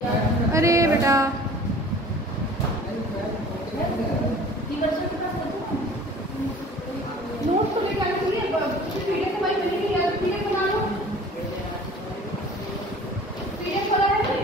अरे बेटा नोट तो लेकर आने के लिए पीडीएफ हमारी बनेगी या पीडीएफ बना लो। पीडीएफ वाला है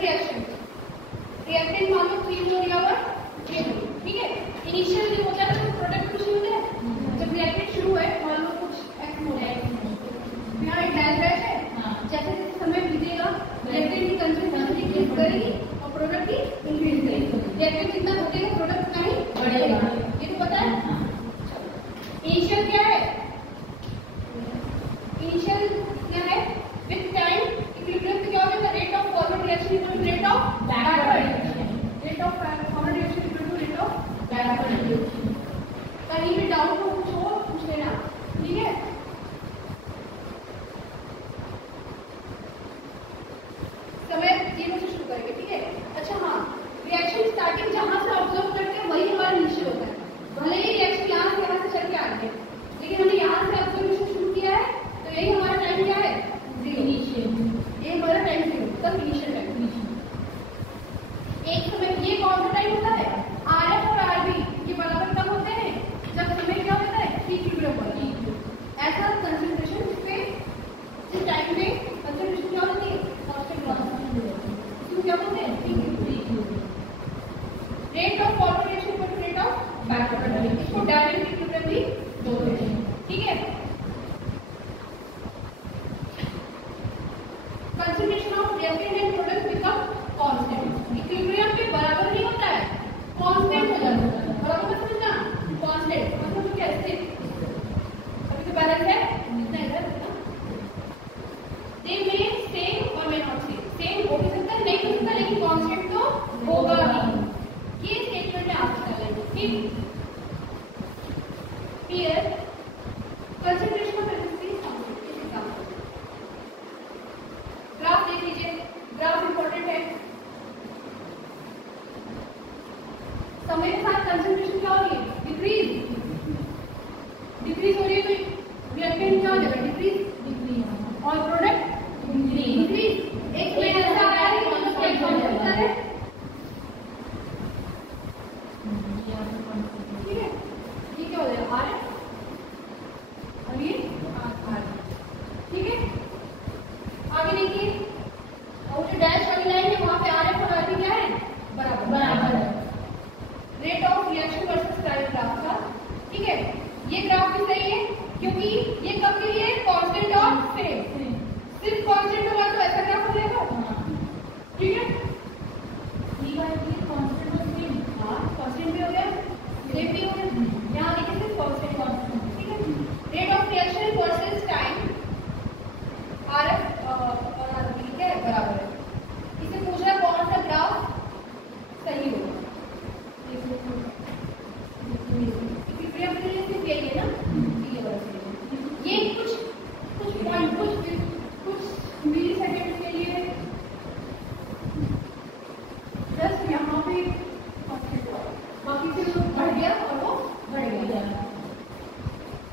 रिएक्शन रिएक्टेंट मान लो 3 मोल या 3 मोल, ठीक है। इनिशियल जो होता है तो प्रोडक्ट कुछ नहीं होता है, जब रिएक्टेंट शुरू है मान लो कुछ x मोल है, यहाँ एक डैश डैश है, जैसे जैसे समय बीतेगा रिएक्टेंट की कंसंट्रेशन इंक्रीज करेगी और प्रोडक्ट की इंक्रीज करेगी। रिएक्टेंट जितना घटेगा प्रोडक्ट उतना ही बढ़ेगा, ये तो पता है। इनिशियल क्या है? इनिशियल क्या है? विद टाइम इक्विलिब्रियम पे क्या हो जाएगा? Rate of forward reaction equal to rate of backward reaction, rate of forward reaction equal to rate of backward reaction. कहीं भी डाउट हो कुछ हो पूछ लेना, ठीक है। समय 0 से शुरू करेंगे, ठीक है। अच्छा हाँ, रिएक्शन स्टार्टिंग जहां से ऑब्जर्व करते हैं वही हमारा इनिशियल होता है। भले ही रिएक्शन यहाँ से चल के आ रही है, लेकिन हमने यहाँ से ऑब्जर्वेशन शुरू किया है तो यही हमारा टाइम क्या है? 0 इनिशियल, ये हमारा टाइम 0 तब इनिशियल टाइम। एक समय ये कौन सा टाइम होता है? RF और RB ये बराबर कब होते हैं? जब समय क्या होता है? इक्विलिब्रियम होता है। ऐसा कंसंट्रेशन पे जिस टाइम पे कंसंट्रेशन क्या होती है? कांस्टेंट इसको क्या बोलते हैं? Rate of forward reaction equal to rate of backward reaction, इसको डायरेक्ट इक्विलिब्रियम भी बोलते हैं, ठीक है। Concentration of reactant and product become constant. Equilibrium पे बराबर नहीं होता है, कांस्टेंट हो जाता है। बराबर मत समझना, कांस्टेंट मतलब तो क्या स्थिर, अभी तो बैलेंस है इतना इधर ना। दे में सेम और मे नॉट सेम हो भी सकता है, नहीं हो सकता, लेकिन कांस्टेंट तो होगा ही। ये स्टेटमेंट में आप चलेंगे, ठीक। Here, concentration of electricity is constant. इस एग्जांपल ग्राफ देख लीजिए, ग्राफ इंपॉर्टेंट है। समय के साथ कंसंट्रेशन क्या हो रही है? डिक्रीज हो रही है, तो रिएक्टेंट क्या हो जाएगा? डिक्रीज और प्रोडक्ट इंक्रीज। एक में ऐसा आया है कि मतलब कोई होता है, ठीक है। ये क्या हो जाएगा? RF और ये RF, ठीक है। आगे देखिए, और जो डैश वाली लाइन है वहां पे RF और RB क्या है? बराबर है। Rate of reaction versus time graph का, ठीक है। ये ग्राफ भी सही है क्योंकि ये कब के लिए? कांस्टेंट और सेम। सिर्फ कांस्टेंट होगा तो ऐसा ग्राफ हो जाएगा, ठीक है। कांस्टेंट और सेम, हाँ कांस्टेंट भी हो गया, सेम भी हो गया। यहाँ देखिए सिर्फ कांस्टेंट, ठीक है। Rate of reaction versus time RF और RB क्या है? बराबर है। इसे पूछ रहा है कौन सा ग्राफ सही होगा। इक्विलिब्रियम के लिए सिर्फ यही है ना, ये वाला सही है। ये कुछ पॉइंट कुछ मिली सेकेंड के लिए जस्ट यहाँ पे बाकी से बढ़ गया और वो बढ़ गया।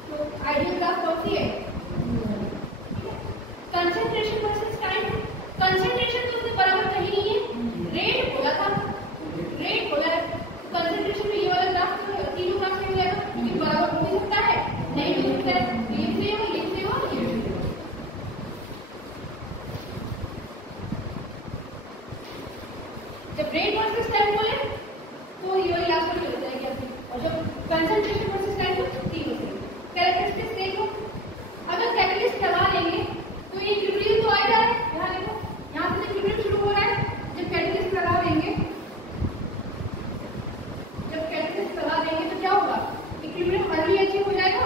तो आइडियल ग्राफ कौन सी है? Concentration versus time. कंसंट्रेशन तो उससे बराबर कहीं नहीं है, रेट बोला था, रेट बोला है। कंसंट्रेशन में ये वाला ग्राफ तो तीनों ग्राफ से हो जाएगा, लेकिन बराबर हो भी सकता है, नहीं हो सकता है। ये से हो, ये से हो, ये से हो। जब रेट वर्सेस टाइम बोले तो ये वाली लास्ट में चले जाएगी आपकी, और जब कंसंट्रेशन वर्सेस टाइम तो तीनों से। कैरेक्टरिस्टिक्स देखो, अगर कैटलिस्ट चला लेंगे तो ये इक्विलिब्रियम तो आएगा। यहाँ देखो, यहाँ से इक्विलिब्रियम शुरू हो रहा है। जब कैटलिस्ट चला देंगे तो क्या होगा? इक्विलिब्रियम अर्ली अचीव हो जाएगा।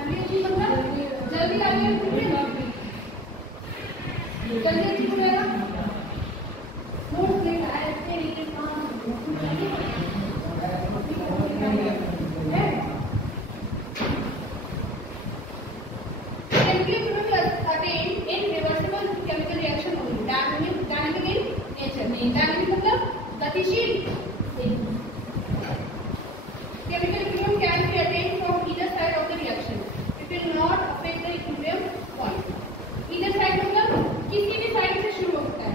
अर्ली अचीव मतलब जल्दी आगे इक्विलिब्रियम जल्दी अचीव हो जाएगा। नोट्स में आया इसके रिलेटेड कहाँ गतिशील। Chemical equilibrium can be attained from either side of the reaction. It will not affect the equilibrium point. Either side मतलब किसी भी साइड से शुरू हो सकता है।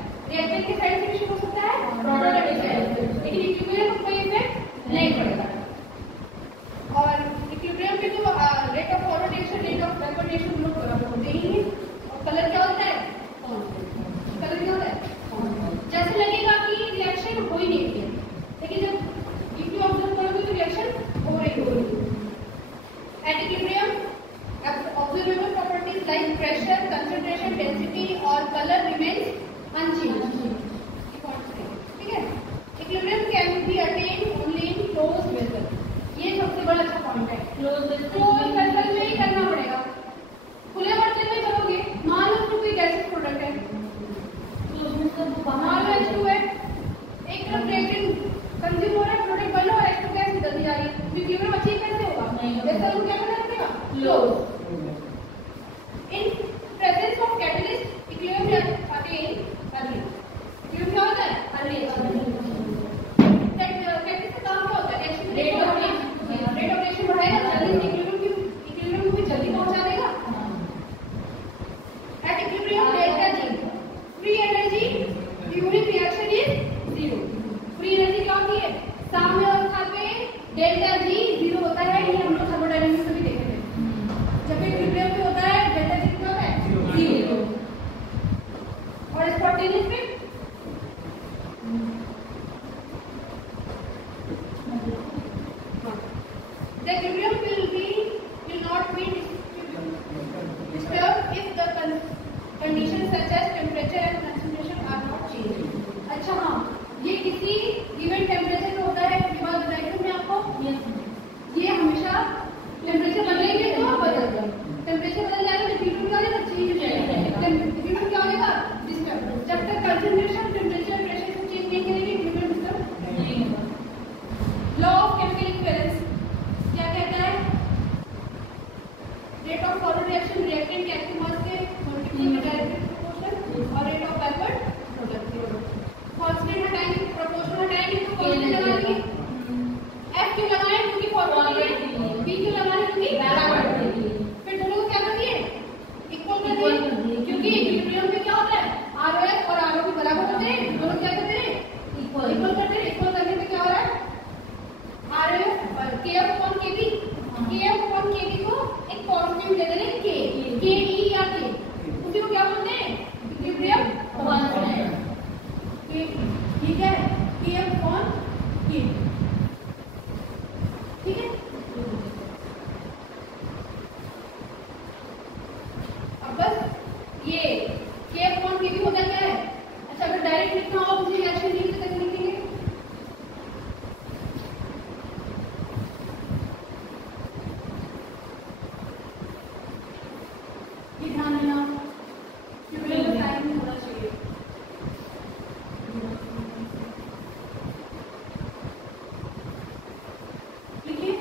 अनचेंज्ड, ठीक है। Equilibrium can be attend only in closed vessel, ये सबसे बड़ा अच्छा पॉइंट है। क्लोज्ड वेसल में ही करना पड़ेगा, खुले बर्तन में करोगे, मान लो उसमें कोई गैसेस प्रोडक्ट है, मान लो H2 है, एक तरफ रिएक्टेंट कंज्यूम हो रहा है, प्रोडक्ट बन रहा है, H2 गैस निकलती जा रही है, तो इक्विलिब्रियम अचीव कैसे होगा? वेसल को क्या करना पड़ेगा? Close. In presence of catalyst equilibrium attain early, equilibrium क्या होता है? अर्ली। कैटलिस्ट का काम क्या होता है? रेट ऑफ रिएक्शन बढ़ाएगा, जल्दी इक्विलिब्रियम को भी जल्दी पहुंचा देगा। At equilibrium delta G, free energy during reaction is 0. Free energy क्या होती है? साम्य अवस्था पे डेल्टा G 0 होता है, ये हम लोग थर्मोडायनामिक्स में भी देखे थे। जब इक्विलिब्रियम पे होता है डेल्टा G कितना होता है? 0। और स्पॉन्टेनियस में the equilibrium will not be disturbed if the conditions such as temperature and concentration are not changed। अच्छा हाँ, ये किसी given temperature पे होता है, ये बात बताई थी मैं आपको। ये हमेशा टेम्परेचर बदलेंगे तो बदल, टेम्परेचर बदल जाएगा तो इक्विलिब्रियम क्या होगा? चेंज हो जाएगा, इक्विलिब्रियम क्या होगा? डिस्टर्ब। जब तक कंसंट्रेशन टेम्परेचर प्रेशर को चेंज नहीं करेंगे इक्विलिब्रियम डिस्टर्ब नहीं होगा। लॉ ऑफ केमिकल इक्विवेलेंस क्या कहता है? Rate of forward reaction reactant के एक्टिव मास के मल्टीप्लाई में डायरेक्ट प्रोपोर्शनल, और rate of backward product constant हटाएंगे, प्रोपोर्शनल हटाएंगे तो कांस्टेंट लगाएंगे। F क्यों लगाएं? क्योंकि फॉरवर्ड है, B क्यों लगाएं? क्योंकि बैकवर्ड है। फिर दोनों को क्या कर दिए? इक्वल कर दिए, क्योंकि इक्विलिब्रियम में क्या होता है? ROH और RO के बराबर होते हैं, दोनों क्या करते हैं? इक्वल करते हैं। इक्वल करने पे क्या हो रहा है? ROH और KF/kB, KF/kB को एक कांस्टेंट दे देंगे K, KE या K, उसी को क्या बोलते हैं? Equilibrium constant. ठीक है, KF/kB, ठीक है। अब बस ये KF/kB होता क्या है? अच्छा, अगर डायरेक्ट लिखना हो मुझे रिएक्शन नहीं तो कैसे लिखेंगे? ये ध्यान देना, क्योंकि टाइम होना चाहिए। लिखिए,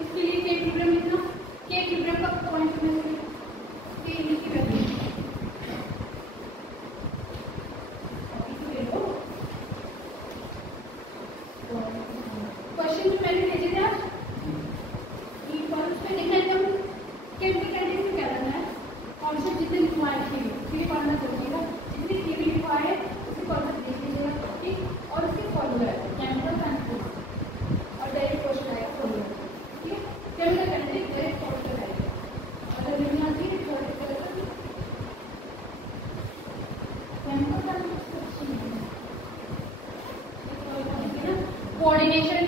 इसके लिए के इक्विलिब्रियम लिखना, के इक्विलिब्रियम का पॉइंट में से के लिखी रहती है। क्वेश्चन जो मैंने भेजे थे आज, उसमें लिखना एकदम केमिकल कंडीशन में क्या करना है, कॉन्सेप्ट जितने लिखवाए थे फिर पढ़ना चाहिएगा, जितने के भी लिखवाए उसके कॉन्सेप्ट देख लीजिएगा, ठीक। और उसके फॉर्मूला है केमिकल कंडीशन, और डायरेक्ट क्वेश्चन आएगा फॉर्मूला, ठीक है। केमिकल कंडीशन डायरेक्ट फॉर्मूला आएगा, अगर लिखना चाहिए तो केमिकल कोऑर्डिनेशन,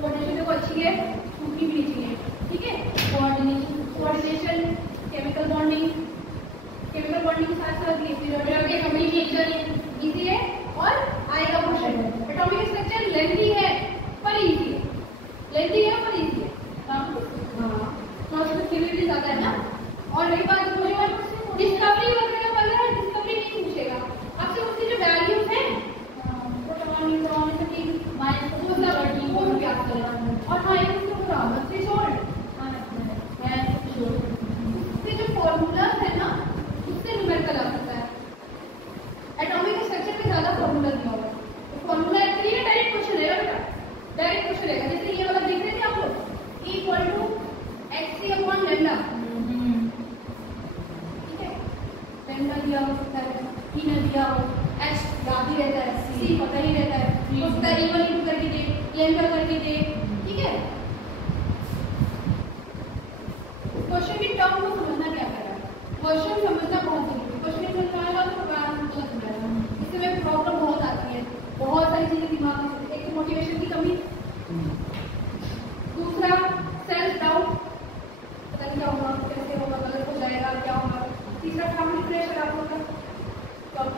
कोऑर्डिनेशन देखो अच्छी है, टूटनी भी नहीं चाहिए, ठीक है। कोऑर्डिनेशन, केमिकल बॉन्डिंग के साथ साथ एटॉमिक स्ट्रक्चर इजी है और आएगा क्वेश्चन। एटॉमिक स्ट्रक्चर लेंथी है पर इजी है, लेंथी है पर इजी है, हाँ फ्लेक्सिबिलिटी ज्यादा है ना। और रही बात डिस्कवरी वगैरह वगैरह, डिस्कवरी नहीं पूछेगा आपसे, उसकी जो वैल्यूज है प्रोटॉन न्यूट्रॉन वो सब याद करेगा। और हाँ एक उसके जो फॉर्मूलाज है ना उससे न्यूमेरिकल आ सकता है। एटॉमिक स्ट्रक्चर में ज्यादा फॉर्मूला दिया होगा, तो फॉर्मूला एक्चुअली ना डायरेक्ट क्वेश्चन रहेगा बेटा, डायरेक्ट क्वेश्चन रहेगा। जैसे ये वाला देख रहे थे आप लोग, E=hc/λ, ठीक है। लैम्डा दिया हो सकता है, E न दिया हो, H याद ही रहता है, C पता ही रहता है, हो सकता है E1 करके दे, लैम्डा करके दे, ठीक है। क्वेश्चन की टर्म को समझना क्या कर रहा है, क्वेश्चन समझना बहुत जरूरी है। क्वेश्चन नहीं समझ आएगा तो प्रोग्राम गलत हो जाएगा, इसमें प्रॉब्लम बहुत आती है, बहुत सारी चीजें दिमाग में चलती है। एक तो मोटिवेशन की कमी, दूसरा सेल्फ डाउट, पता नहीं क्या होगा, कैसे होगा, गलत हो जाएगा, क्या होगा, तीसरा फैमिली प्रेशर आप लोग का, तो आप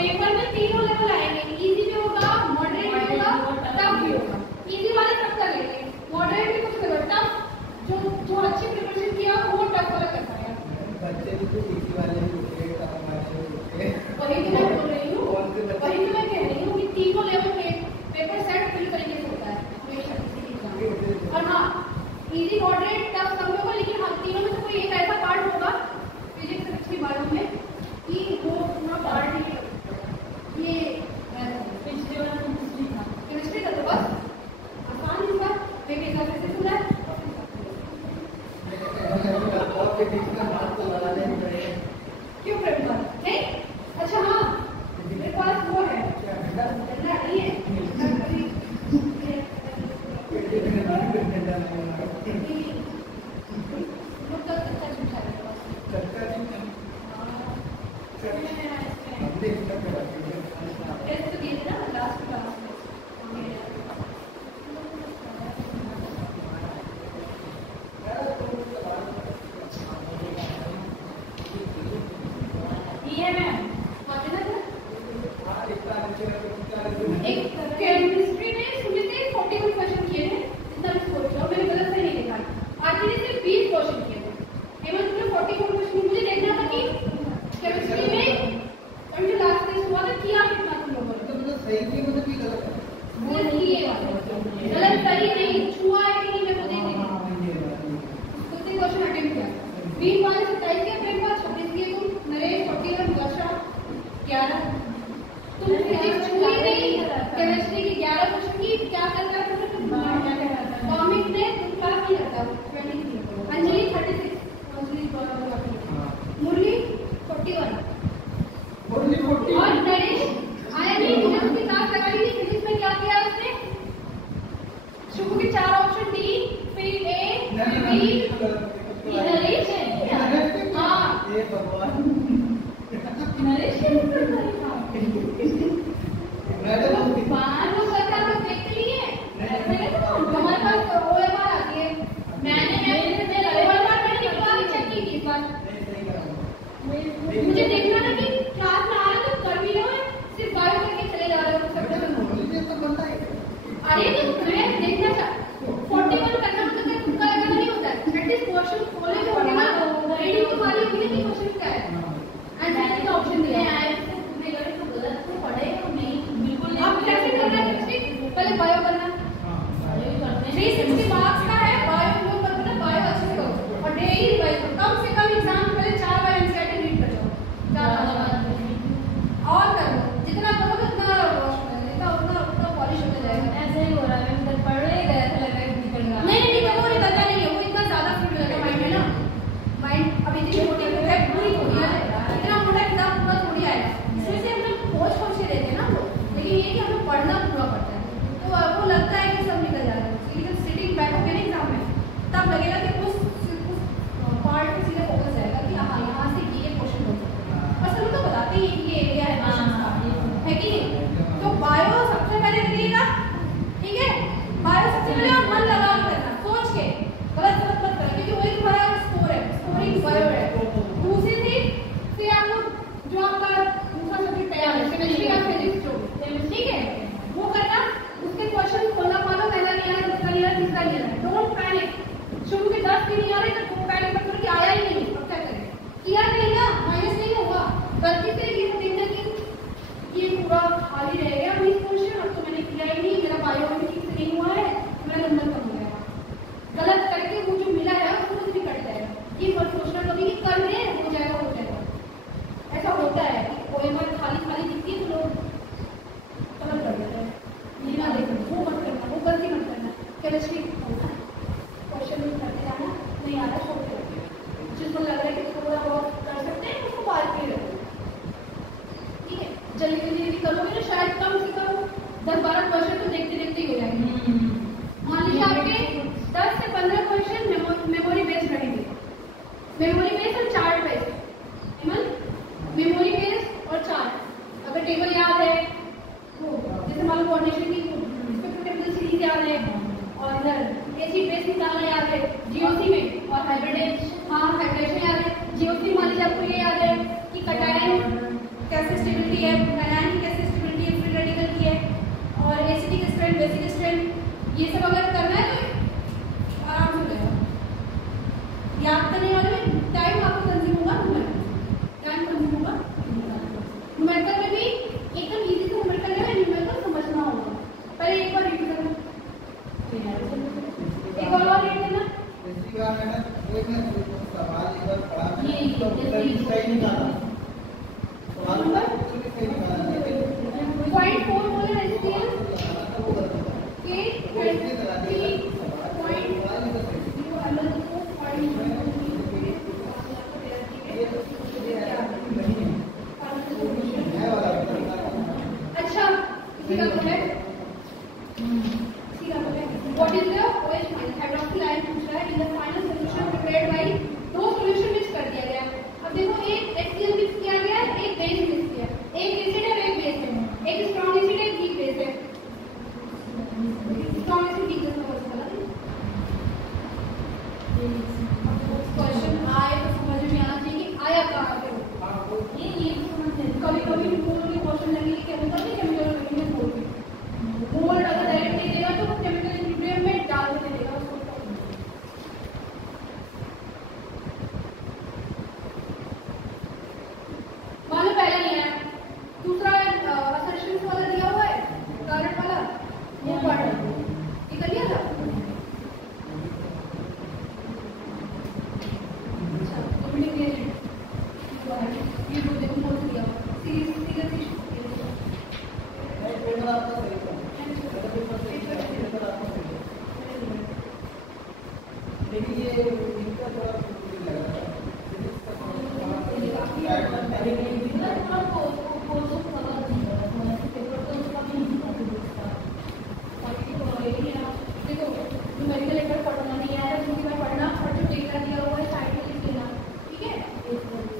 पेपर में तीनों लेवल आएंगे, इजी भी होगा, मॉडरेट भी होगा, टफ भी होगा। इजी वाले सब कर लेंगे, मॉडरेट भी कुछ करो, टफ जो अच्छी प्रिपरेशन किया वो टफ वाला कर पाएगा। बच्चे भी तो इजी वाले भी होते हैं, टफ वाले भी होते हैं। वही तो मैं बोल रही हूँ, वही तो मैं कह रही हूँ कि तीनों लेवल के पेपर सेट पूरी तरीके से होता है हमेशा किसी भी एग्जाम। और हाँ, इजी मॉडरेट टफ सब होगा, लेकिन हाँ तीनों में से कोई एक ऐसा पार्ट होगा फिजिक्स से पिछली बार में कि वो पूरा पार्ट ही ये पिछले वाला केमिस्ट्री का, तो बस आसान ही था, लेकिन एक ऐसे सुना है क्यों प्रेम नहीं। अच्छा हाँ, मेरे पास वो है डंडा नहीं है, केमिस्ट्री में सुने थे 41 क्वेश्चन किए थे, इतना भी सोच लो, मैंने गलत से नहीं देखा। आरती ने सिर्फ 20 क्वेश्चन किए थे, हेमंत ने 41 क्वेश्चन। मुझे देखना था कि केमिस्ट्री में जो लास्ट टेस्ट हुआ था किया कितना तुम लोगों ने, तो मतलब सही किए मतलब भी गलत है, वो किए गलत सही नहीं छुआ है कि नहीं मैं वो देख रही क्वेश्चन अटेम्प्ट किया। 20 वाले 27 के पेपर पर 26 किए तुम, नरेश 41, वर्षा 11। तुम फिजिक्स छुई नहीं, केमिस्ट्री की 11 क्वेश्चन की क्या करता है कॉमिक ने तुम क्लास नहीं करता। अंजलि 36, मुरली 41 और नरेश आया नहीं, मुझे उसकी क्लास लगाई थी। फिजिक्स में क्या किया उसने, शुभ के 4 ऑप्शन डी फिर ए बी नरेश है। हाँ नरेश देखते नहीं है, हमारे पास OMR आती है, मुझे देखना था कि क्लास में आ रहे तो कर भी लो, सिर्फ बायो करके चले जा रहे हो अरे तो मैं देखना चाह 41 करना मतलब क्या तुमका ऐसा नहीं होता है, एटलीस्ट क्वेश्चन खोले तो होगा रेडी तो वाली होगी कि क्वेश्चन क्या है आंसर का ऑप्शन दिया है। तुम्हें अगर तो गलत तो पढ़ेगा नहीं बिल्कुल नहीं। अब कैसे करना है, पहले बायो करना, 360 मार्क्स का है बायो को करना, बायो अच्छे से करो और डेली रिवाइज करो, कम से कम एग्जाम पहले 4 बार एनसीईआरटी रीड कर जाओ, और कर लो जितना करोगे उतना पॉलिश होता जाएगा। ऐसे ही हो रहा है, मैं पढ़ रही गया था लगा निकल गया। नहीं वो निकलता नहीं है, वो इतना ज्यादा फिट हो जाता माइंड में ना, माइंड अब इतनी छोटी इफेक्ट पूरी थोड़ी है, इतना मोटा किताब पूरा थोड़ी आएगा, इसमें से हम लोग खोज के देते हैं ना वो, लेकिन ये कि हमें पढ़ना पूरा पड़ता है, तो आपको लगता है कि सब निकल जा रहा है, लेकिन सिटिंग बैठोगे ना एग्जाम में तब लगेगा कि उस पार्ट पे सीधे फोकस जाएगा कि हाँ यहाँ से ये क्वेश्चन हो सकता है, और सब तो बताते हैं कि ये एरिया है कि नहीं। तो बायो सबसे पहले करिएगा, ठीक है, बायो सबसे पहले आप मन लगा करना, सोच के गलत मत करना, क्योंकि वही तुम्हारा स्कोर है, स्कोरिंग बायो है। दूसरी चीज फिर आप लोग जो आपका दूसरा सब्जेक्ट तैयार है केमिस्ट्री का फिजिक्स जो, ठीक है, वो करना, उसके क्वेश्चन खोलना पालो, पहला नहीं आ रहा, दूसरा नहीं आ रहा, तीसरा नहीं आ रहा, डोंट पैनिक, शुरू के 10 भी नहीं आ रहे तो पैनिक मत करो कि आया ही नहीं, अब क्या करें, किया नहीं ना, माइनस नहीं होगा, गलती से ये देखना कि ये पूरा खाली रह गया 20 क्वेश्चन, अब तो मैंने किया ही नहीं, मेरा बायो में ठीक से नहीं हुआ है, मेरा नंबर कम हो गया, गलत करके वो जो मिला है उसको कुछ भी कट जाएगा। ये मत सोचना कभी कि कर रहे हैं हो जाएगा, ऐसा होता है कि OMR खाली दिखती है तो लोग गलत कर देते हैं, ये ना देखो, वो मत करना, वो गलती मत करना। केमिस्ट्री क्वेश्चन करते जाना, नहीं आ रहा छोड़ के, जिसको लग रहा है कि थोड़ा बहुत कर सकते हैं उसको बात के रखो, ठीक है, जल्दी करोगे ना शायद कम से कम 10-12 क्वेश्चन तो देखते देखते ही हो जाएंगे। मान लीजिए आपके 10 से 15 क्वेश्चन मेमोरी बेस्ड रहेंगे, मेमोरी बेस्ड और चार्ट बेस्ड, मेमोरी बेस्ड और चार्ट, अगर टेबल याद है वो जैसे मान लो कोऑर्डिनेशन की स्पेक्ट्रोकेमिकल सीरीज याद है, और इधर एसिड बेस निकालना याद है जीओसी में, और हाइब्रिडेशन याद है जीओसी, मान लीजिए आपको ये याद है कि कटायन कैसे स्टेबिलिटी है, एनायन की कैसे स्टेबिलिटी है, फ्री रेडिकल की है, और एसिडिक स्ट्रेंथ, बेसिक स्ट्रेंथ, ये सब अगर करना है तो आराम से हो जाएगा। याद करने वाले में टाइम आपको कंज्यूम होगा, टाइम कंज्यूम होगा। न्यूमेरिकल में भी एकदम इजी से न्यूमेरिकल है, न्यूमेरिकल समझना होगा। पहले एक बार रीड करना, एक और रीड करना। पिछली बार मैंने एक ना सवाल एक बार पढ़ा था, ये तो उत्तर भी सही निकाला, सवाल का उत्तर भी सही निकाला, लेकिन 0.4 मोलर HCl वो गलती था। के वो इसलिए लगा दिया था, सवाल ही तो सही है वाला उत्तर था। अच्छा, इसी का तो है, इसी का तो है। What is the OH minus hydroxyl ion पूछ रहा है, in the final solution prepared by, दो solution मिक्स कर दिया गया। अब देखो एक HCl मिक्स किया गया, एक बेस मिक्स किया, एक एसिड है एक बेस है, एक स्ट्रॉन्ग एसिड है एक वीक बेस है। स्ट्रॉन्ग एसिड वीक बेस का क्वेश्चन आए तो समझ में आना चाहिए कि आया कहाँ से हो। ये कभी कभी मोल के क्वेश्चन लगेंगे, केमिकल में केमिकल में मोल के मोल अगर डायरेक्ट नहीं देगा तो केमिकल इक्विलिब्रियम में डाल के देगा उसको। मान लो पहला नहीं आया, दूसरा असर्शंस वाला दिया हुआ है, कारण वाला वो पढ़ ये कर दिया था। ये दो देखो मोल दिया सीरीज सीरीज पेपर आपका सही था, पेपर सही था, पेपर आपका सही था, लेकिन ये इनका थोड़ा लग रहा था, न्यूमेरिकल एक बार पढ़ना नहीं आया, दूसरी बार पढ़ना और जो डेटा दिया हुआ है साइड में लिख लेना, ठीक है।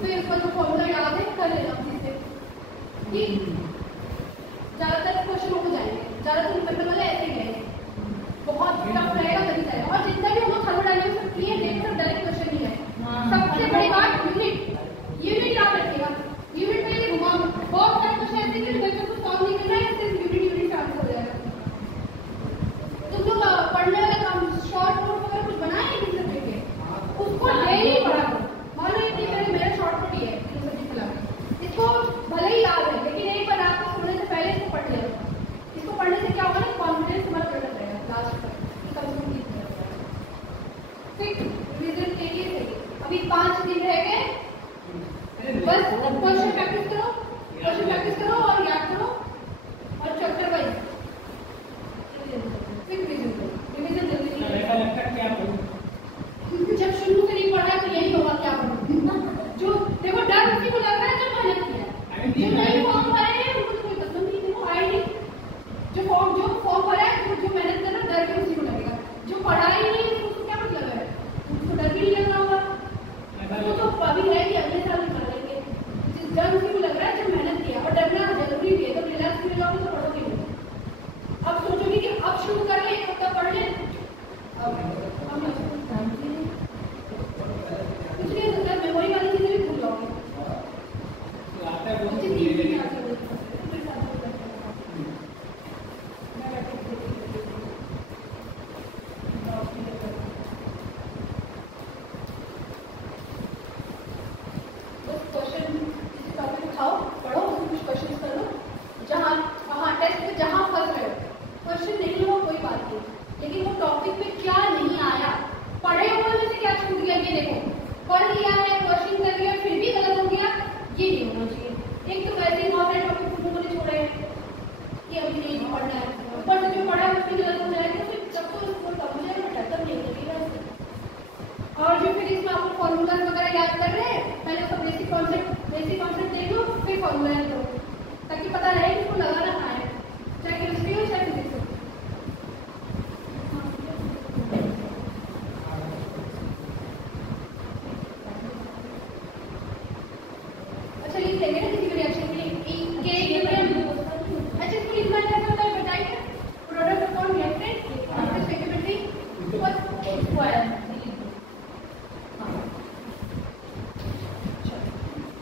फिर उसका जो फॉर्मूला याद है कर लेना फिर से, ठीक। ज्यादातर क्वेश्चन हो जाएंगे, ज्यादातर न्यूमेरिकल वाले ऐसे ही हैं, बहुत टफ रहेगा तभी जाएगा। और जितना भी हम लोग थर्मोडायनामिक्स किए देखो सब डायरेक्ट क्वेश्चन ही है। सबसे बड़ी बात यूनिट याद रखिएगा, यूनिट में ये घुमा बहुत सारे क्वेश्चन ऐसे कि बच्चों को सॉल्व नहीं करना है, सिर्फ यूनिट से आंसर हो जाएगा। तुम लोग पढ़ने वाला काम शॉर्ट नोट वगैरह कुछ बनाए नहीं सकते थे, उसको डेली पढ़ा करो। मान लो इतनी मेरा शॉर्ट नोट ही है फिलोसफी क्लास, इसको भले ही याद है लेकिन एक बार रात को सोने से पहले इसको पढ़ लिया। इसको पढ़ने से क्या होगा ना, कॉन्फिडेंस तुम्हारा बढ़ जाएगा लास्ट तक, कम से कम ठीक रिजल्ट के लिए सही। अभी 5 दिन रह गए, बस क्वेश्चन प्रैक्टिस करो, क्वेश्चन प्रैक्टिस करो और याद करो और चैप्टर वाइज रिवीजन जल्दी जब शुरू से नहीं पढ़ा तो यही होगा, क्या पढ़ो। जो देखो डर उसी को लग रहा है जो मेहनत किया है, जो नहीं फॉर्म भरे हैं उनको तो कोई पसंद नहीं, देखो आई नहीं, जो फॉर्म भरा है जो मेहनत कर रहा है डर भी उसी को लगेगा, जो पढ़ा ही नहीं उसको क्या मतलब है, उसको डर भी नहीं लग रहा होगा, वो तो अभी है कि अगले साल निकाल लेंगे। जिस डर उसी को लग रहा है जो मेहनत किया, और डरना जरूरी भी है, तो रिलैक्स मिल जाओगे तो पढ़ोगे नहीं। अब सोचोगे कि अब शुरू कर ले, एक हफ्ता पढ़ ले, कुछ नहीं होता, मेमोरी वाली चीजें भी भूल जाओगे। लेकिन वो टॉपिक में क्या नहीं आया, पढ़े हुए में से क्या छूट गया, ये देखो पढ़ लिया है, क्वेश्चन कर लिया, फिर भी गलत हो गया, ये नहीं होना चाहिए। एक तो वैसे ही बहुत सारे टॉपिक लोगों ने छोड़े हैं कि अभी नहीं पढ़ना है, ऊपर से जो पढ़ा है उसमें गलत हो जाएगा, फिर तब तो उसको समझ जाएगा, टक्कर नहीं लगेगा। और जो फिर इसमें आपको फॉर्मूलाज वगैरह याद कर रहे हैं, पहले उसका बेसिक कॉन्सेप्ट देख लो, फिर फॉर्मूला याद करो, ताकि पता रहे कि उसको लगाना कहाँ है, चाहे केमिस्ट्री हो चाहे फिजिक्स हो। अच्छा लिख लेंगे ना किसी भी रिएक्शन के लिए के इक्विलिब्रियम। अच्छा इसको लिखना कैसे होता है बताइए, प्रोडक्ट ऑफ कौन रिएक्टेंट स्टेबिलिटी स्क्वायर।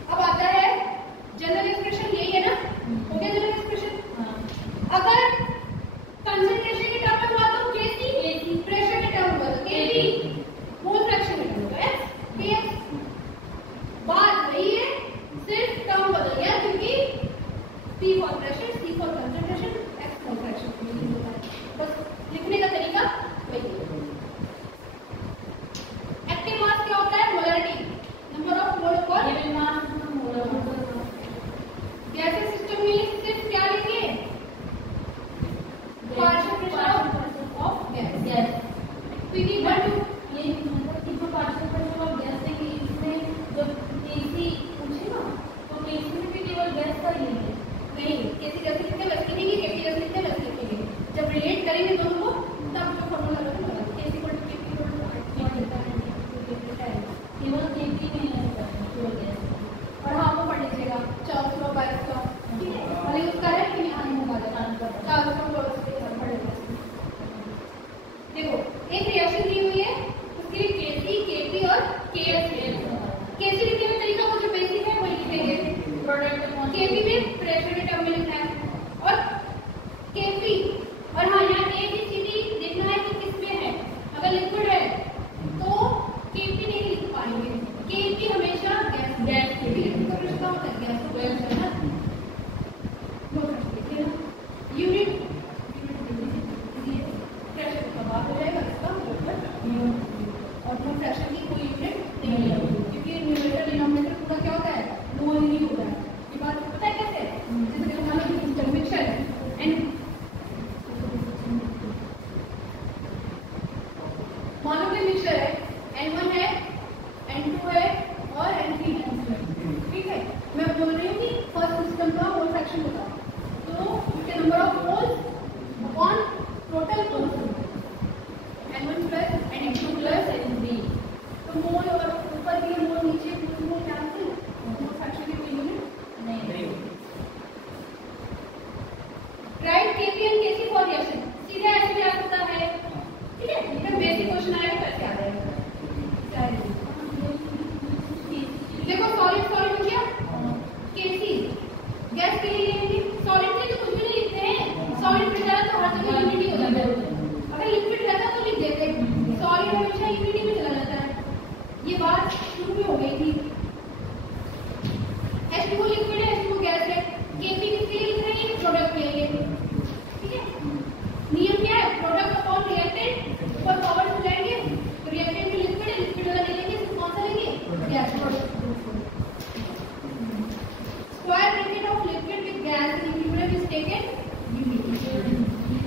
अब आता है जनरल एक्सप्रेशन, यही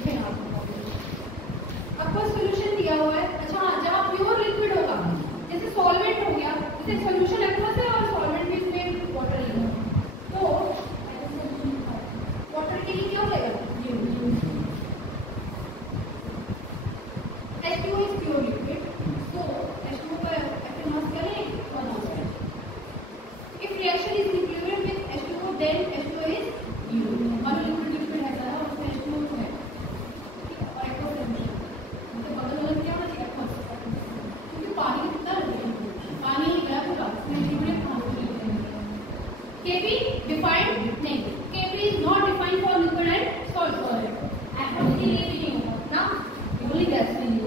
लिखे आप आपको सोल्यूशन दिया हुआ है। अच्छा हाँ, जब प्योर लिक्विड होगा, जैसे सॉल्वेंट हो गया, जैसे सोल्यूशन एक्वस है और सॉल्वेंट भी इसमें वाटर लेगा, तो वाटर के लिए क्या हो जाएगा? H2O is pure liquid, so H2O का actual mass क्या है? 1 होता है। If reaction is in equilibrium with H2O, then H2O is pure. मान लो लिक्विड है सारा, उसमें H2O तो है, और एक्वस सॉल्यूशन, मतलब बगल क्या होना चाहिए? एक्वस, क्योंकि पानी कितना है? पानी गया पूरा, इसमें लिक्विड कहाँ से लेते हैं? Kp defined नहीं, Kp is not defined for liquid and solid. Aqueous के लिए भी नहीं होगा ना, only gas के लिए।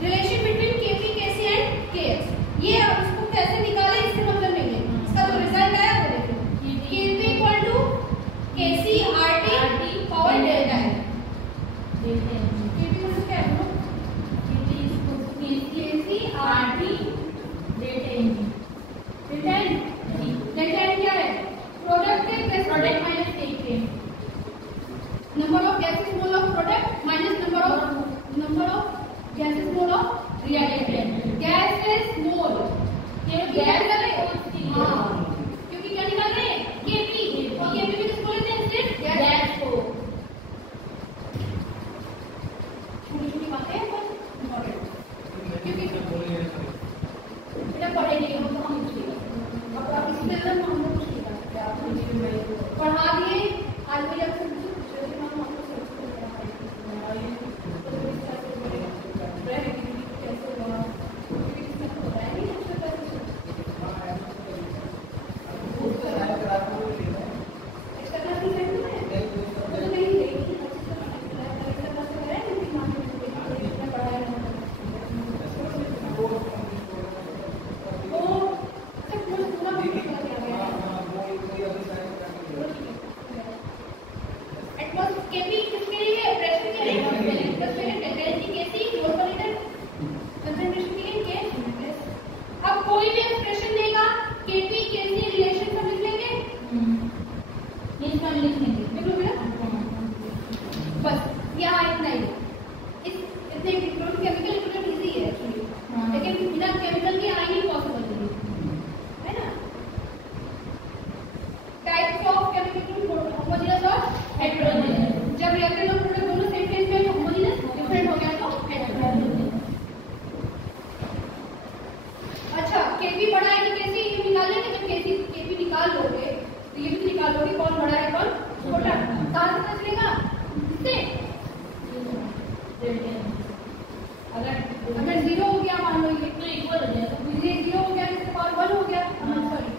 Relation between Kp, Kc and Kx, ये अब इसको कैसे निकाले इससे मतलब नहीं है, इसका जो रिजल्ट आया वो देखो, Kp equal to Kc RT power delta है। Kp को क्या है? Kp Kc RT delta n क्या है? प्रोडक्ट के plus product minus Kp, number of gases mole of product minus number of gases mole of reactant. Gases mole, ये gas है, हां, क्योंकि क्या निकाल रहे हैं? Kp, और Kp भी किसको लेते हैं? सिर्फ गैस को। छोटी-छोटी बातें हैं पर इंपॉर्टेंट, क्योंकि बेटा पढ़ेंगे हम तो हम कुछ नहीं कर सकते। अब आप इसमें हम लोग कुछ नहीं कर सकते, आप पढ़ा दिए आज भी जब अगर 0 हो गया, मान लो ये तो इक्वल हो जाएगा, ये 0 हो गया, इसके पावर 1 हो गया, सॉरी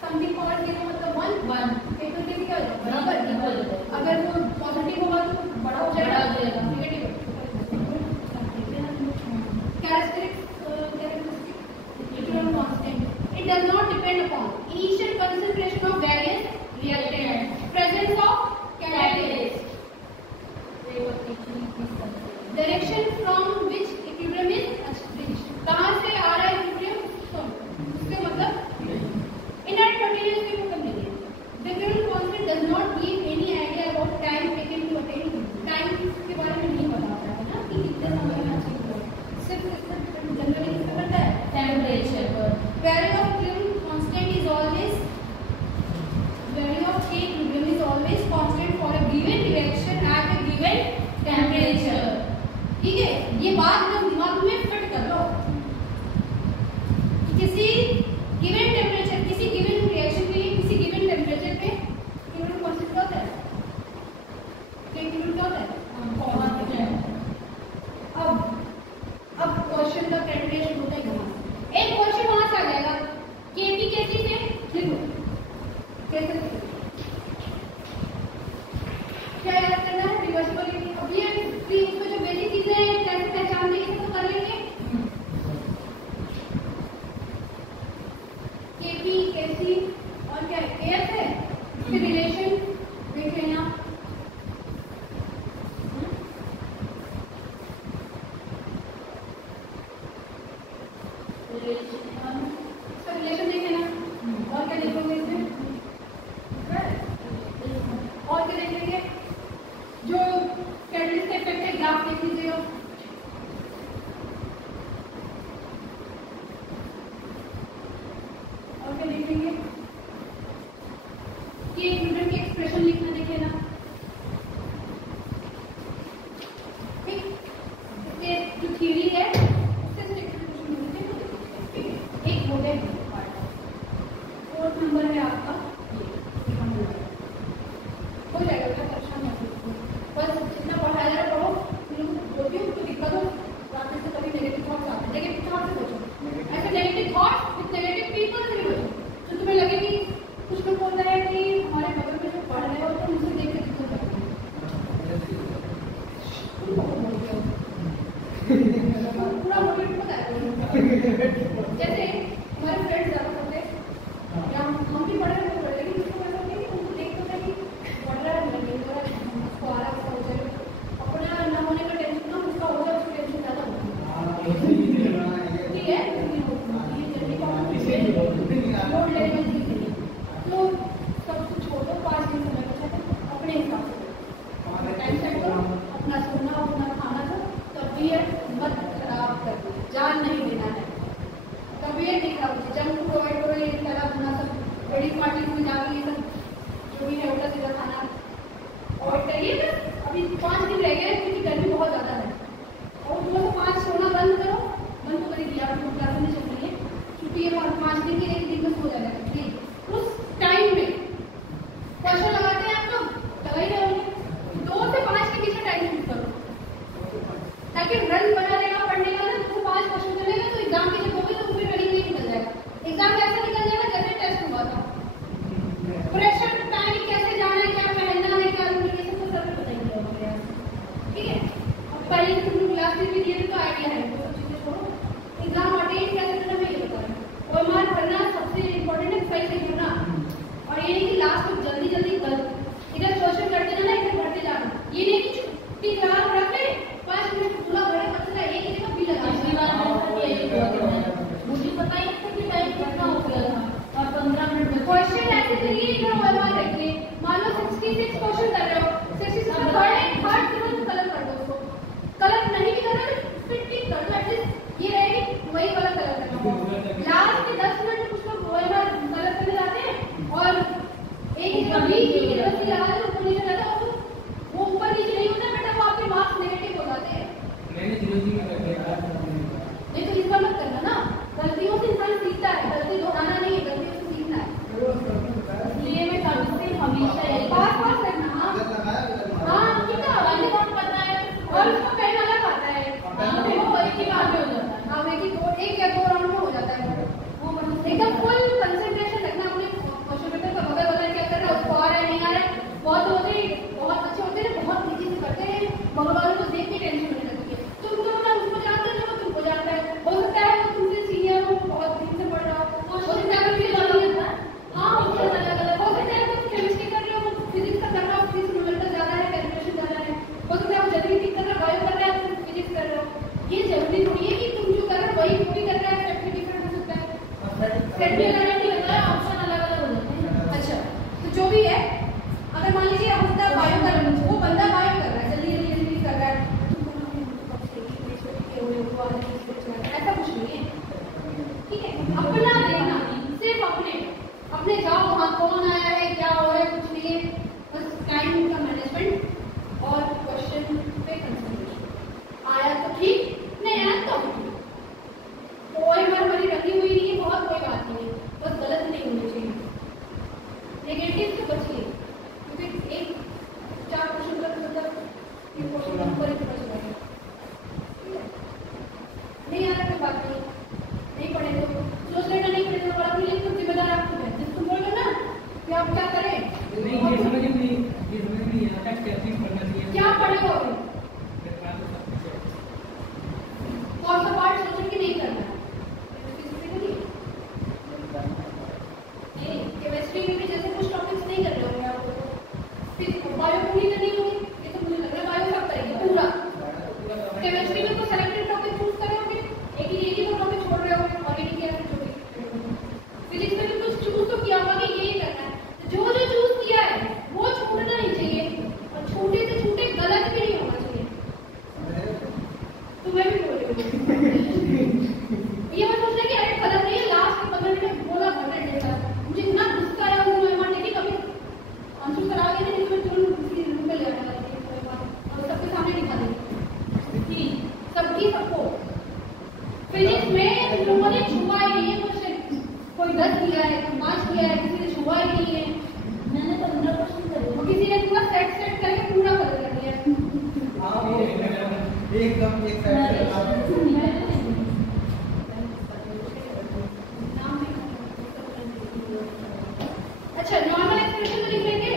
समथिंग पावर 0 मतलब 1 एक तो क्या हो जाएगा? बराबर इक्वल हो जाएगा। अगर वो पॉजिटिव होगा तो बड़ा हो जाएगा, negative characteristic constant, it does not depend upon initial concentration of various reactant, presence of catalyst, direction from which equilibrium is reached, कहां से आ रहा है इक्विलिब्रियम, इसका मतलब इनर्ट मटेरियल की मतलब नहीं है। The equilibrium constant does not give any idea about time taken to attain, time के बारे में नहीं बताता है ना कि कितने समय में अचीव हुआ, सिर्फ इसका जनरली किसका करता है? टेंपरेचर पर। Value of equilibrium constant is always, value of equilibrium is always constant for a given reaction at a given temperature. ठीक है, ये बात एकदम दिमाग में फिट कर लो। किसी गिवन टेंपरेचर, किसी गिवन रिएक्शन के लिए किसी गिवन टेंपरेचर पे इक्विलिब्रियम कांस्टेंट क्या होता है? इक्विलिब्रियम क्या होता है? अब क्वेश्चन का कैलकुलेशन होता है कहां? एक क्वेश्चन वहां से आ जाएगा, केपी कैसी से देखो कैसे क्या याद करना है? रिवर्सिबल। अब ये इसमें जो बेसिक चीजें हैं कैसे पहचान लेंगे तो कर लेंगे। केपी कैसी और क्या एफ है, इसके रिलेशन देख लेना। इसका रिलेशन देख लेना, और क्या देखोगे इसमें, और क्या देखेंगे? नंबर है आपका हो जाएगा, परेशान मत हो, बस जितना पढ़ाया जा रहा पढ़ो। बोलती हूँ तो दिक्कत हो रात से कभी नेगेटिव थॉट्स आते हैं, नेगेटिव थॉट से बचो, ऐसे negative thoughts with negative people से भी बचो। तो तुम्हें लगे कि कुछ लोग बोलते हैं कि हमारे बगल में जो पढ़ रहे हो तो उनसे देख के दिक्कत लगती है, पूरा मोटिवेट पता है। जैसे हमारे फ्रेंड्स ज़्यादा पढ़ते हैं या हम भी पढ़ रहे हैं, लेकिन उसको ऐसा नहीं कि उनको देख होता है कि पढ़ रहा है नहीं हो रहा है, उसको आ रहा है हो जाए, अपना न होने का टेंशन ना उसका हो जाए, उसको टेंशन ज़्यादा होती है। ठीक है, ये जल्दी लोड लेने में सीख नहीं, तो सब कुछ छोड़ो, 5 दिन समय बचा है, अपने हिसाब से टाइम सेट करो, अपना सोना अपना खाना दो, तबीयत मत खराब कर दो, जान नहीं देना है, तबीयत नहीं खराब होती। जंक फूड अवॉइड करो, ये सारा अपना सब बड़ी पार्टीज में जाकर ये सब जो भी है उल्टा सीधा खाना अवॉइड करिए। अभी 5 दिन रह गए क्योंकि गर्मी बहुत ज़्यादा है, और थोड़ा सा 5 सोना बंद करो, बंद तो करेगी आप क्लास में चल रही है क्योंकि ये 5 दिन के 1 दिन में सो जाएगा ठीक। उस टाइम में क्वेश्चन लगाते हैं आप लोग, लगा ही रहे होंगे, 2 से 5 के बीच में टाइम यूज करो ताकि रन बना रहेगा पढ़ने का ना। तो 5 क्वेश्चन चलेगा तो एग्जाम की जब होगी तो फिर रनिंग नहीं निकल जाएगा। एग्जाम कैसे निकल जाएगा जैसे टेस्ट हुआ था, प्रेशर पैनिक कैसे जाना है, क्या पहनना है, क्या नहीं, ये सब तो सर पता ही नहीं होगा। ठीक है, अब पहले से तुमने क्लासेस भी दिए तो आइडिया है, वो सब चीजें छोड़ो। एग्जाम अटेंड कैसे करना मैं ये बता रहा हूँ। OMR पढ़ना सबसे इम्पोर्टेंट है, सही से जुड़ना, और ये नहीं कि लास्ट में जल्दी जल्दी इधर सोशल करते जाना, इधर पढ़ते जाना। ये नहीं कि छुट्टी क्लास रख ले 5 मिनट पूरा भरे पता एक जगह भी लगा। मुझे पता ही नहीं कि टाइम कितना हो गया था और 15 मिनट में क्वेश्चन ऐसे चाहिए इधर OMR रखिए। मान लो 66 क्वेश्चन कर रहे हो, 66 का थर्ड तुरंत कलर कर दो उसको, कलर नहीं भी करना तो फिर टिक कर दो, एटलीस्ट ये रहेगी वही वाला कलर करना। लास्ट के 10 मिनट में कुछ लोग OMR कलर करने जाते हैं और एक जगह बीच की तरफ से लगा दो, ऊपर नीचे जाता है, वो ऊपर नीचे नहीं होता बेटा, वो आपके मार्क्स नेगेटिव हो जाते हैं। नहीं तो इसका मत करना ना, गलतियों से इंसान सीखता है, गलती दोहराना नहीं है, गलतियों से सीखना है। इसलिए मैं करते हमेशा बार बार करना। हाँ कितना वाले कौन पता है, और उसका पेन अलग आता है, वो एक ही बार में हो जाता है। हाँ एक या 2 राउंड में हो जाता है, वो एकदम फुल कंसंट्रेशन रखना अपने क्वेश्चन पेपर का, बगल वाला क्या कर रहा है उसको आ रहा है नहीं आ रहा है। बहुत होते हैं बहुत अच्छे होते हैं, बहुत तेजी से करते हैं, बगल वालों को देख के टेंशन होने लगती है। तुम तो ना उसको जानते हो, तुमको जानता है, हो सकता है वो तुमसे सीनियर हो, बहुत दिन से पढ़ रहा हो सकता है फिर अलग होता है। हाँ हो सकता है तुम केमिस्ट्री कर रहे हो, फिजिक्स का कर रहा हो, फिजिक्स न्यूमेरिकल ज्यादा है, कैलकुलेशन ज्यादा है, हो सकता है वो जल्दी कर रहा है, बायो कर रहा है, तुम फिजिक्स कर रहे हो। ये जरूरी थोड़ी है कि तुम जो कर रहे हो वही भी कर रहा है, सेट भी डिफरेंट हो सकता है, सेट भी अलग नहीं होता है, ऑप्शन अलग अलग हो जाते हैं। अच्छा तो जो भी है, अगर मान लीजिए होता है बायो कर रहा है, वो बंदा बायो कर रहा है, जल्दी कर रहा है, ऐसा कुछ नहीं है। ठीक है, अपना देखना, सिर्फ अपने जाओ वहाँ कौन आया है क्या हो रहा है कुछ नहीं है, बस टाइम का मैनेजमेंट और क्वेश्चन पे कंसंट्रेशन। आया तो ठीक, नहीं आया तो OMR हमारी रखी हुई नहीं है, बहुत कोई बात नहीं है, बस गलत नहीं होनी चाहिए, नेगेटिव से बचिए क्योंकि एक 4 क्वेश्चन का मतलब क्वेश्चन नंबर ही बच जाएगा। नहीं आ रहा कोई बात नहीं पढ़े तो सोच लेना, नहीं पढ़े तो बड़ा फिर तुम जिम्मेदार आपको है, जिस तुम बोल रहे ना कि आप क्या करें, क्या पढ़ेगा कौन सा पार्ट सोच के नहीं करना है। केमिस्ट्री में भी जैसे कुछ टॉपिक्स नहीं कर रहे होंगे आप लोग, फिर बायो पूरी करनी होगी, ये तो मुझे लग रहा है बायो सब करेंगे पूरा। केमिस्ट्री में तो सेलेक्टेड टॉपिक चूज करे होंगे, एक ही टॉपिक छोड़ रहे होंगे, ऑर्गेनिक या फिजिक्स में भी कुछ चूज तो किया होगा कि यही करना है, जो चूज किया है वो छोड़ना नहीं चाहिए, और छोटे से छोटे गलत भी नहीं होना चाहिए। तो मैं भी बोल रही हूँ ये मत सोचना कि अरे गलत नहीं है, लास्ट में 15 मिनट बोला घंटे जैसा, मुझे इतना गुस्सा आया उस मेहमान ने कि कभी आंसर कराओगे नहीं तो मैं तुरंत किसी रूम में ले आने वाली थी और सबके सामने दिखा देंगे सबकी सबको। फिजिक्स में लोगों ने छुआ ही नहीं है क्वेश्चन, कोई 10 किया है, कोई 5 किया है, किसी ने छुआ ही नहीं है। मैंने 15 क्वेश्चन करे, और किसी ने पूरा सेट करके पूरा कर लिया। हाँ वो एकदम एक साइड से अच्छा नॉर्मल एक्सप्रेशन तो लिख लेंगे।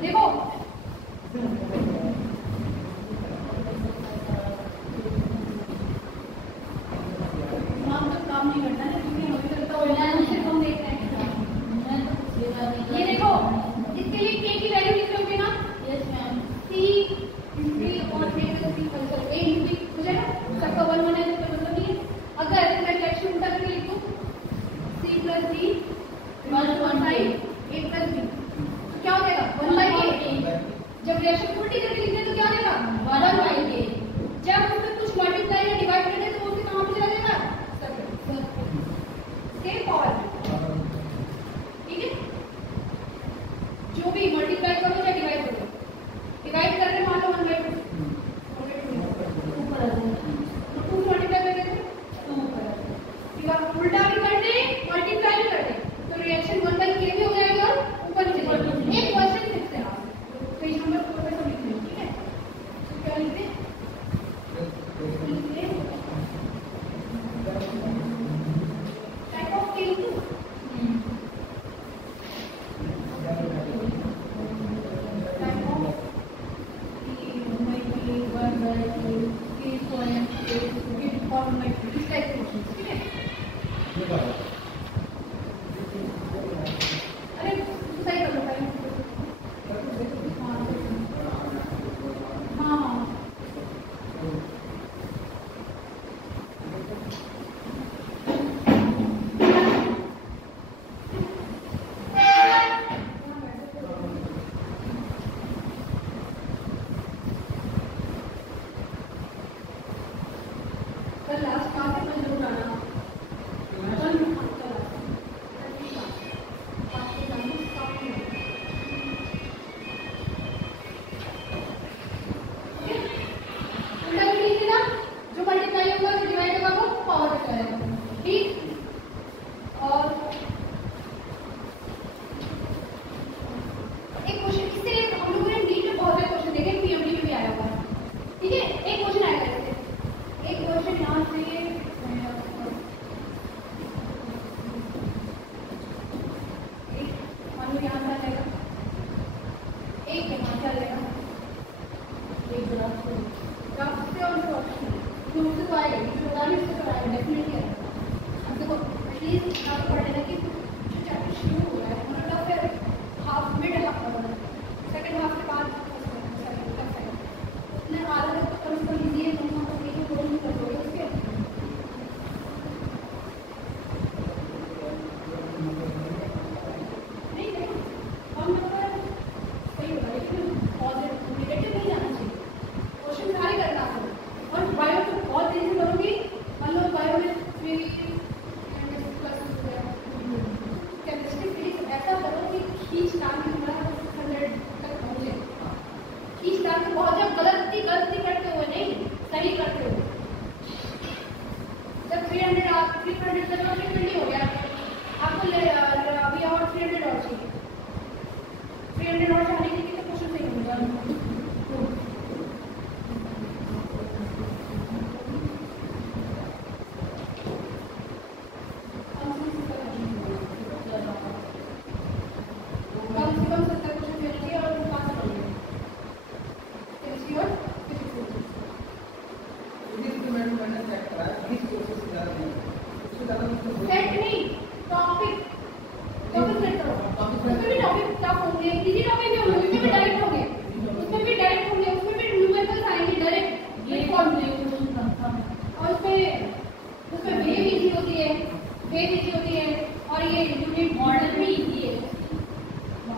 देखो नाम तो काम नहीं करता है क्योंकि हमें करता हो जाए सिर्फ हम देख रहे हैं। ये देखो इसके लिए k की वैल्यू लिख लोगे ना। Yes ma'am. c इंटू और k plus c cancel a into हो जाएगा। सबका 1 1 है तो कोई मतलब नहीं है। अगर मैं रिएक्शन उल्टा करके लिख दूं c plus d 1 by a plus b क्या हो जाएगा 1 बाई a। जब रिएक्शन उल्टी करके लिखते हैं तो क्या हो जाएगा 1 बाई a। जब उसमें कुछ मल्टीप्लाई या डिवाइड करते हैं तो उसके कहां पे चला जाएगा सेम पावर। ठीक है जो भी मल्टीप्लाई करो या डिवाइड करो, डिवाइड करने मान लो 1 बाई 2 ऊपर आ जाएगा तो 2 मल्टीप्लाई कर देते तो ऊपर आ जाएगा। ठीक है उल्टा भी कर दे मल्टीप्लाई भी कर दे तो रिएक्शन 1 बाई k भी हो जाएगा और ऊपर भी चलेगा। एक क्वेश्चन लिखते हैं आप पेज नंबर 4 पे सब लिख लें। ठीक है तो क्या लिखते हैं टाइप ऑफ k लिखो।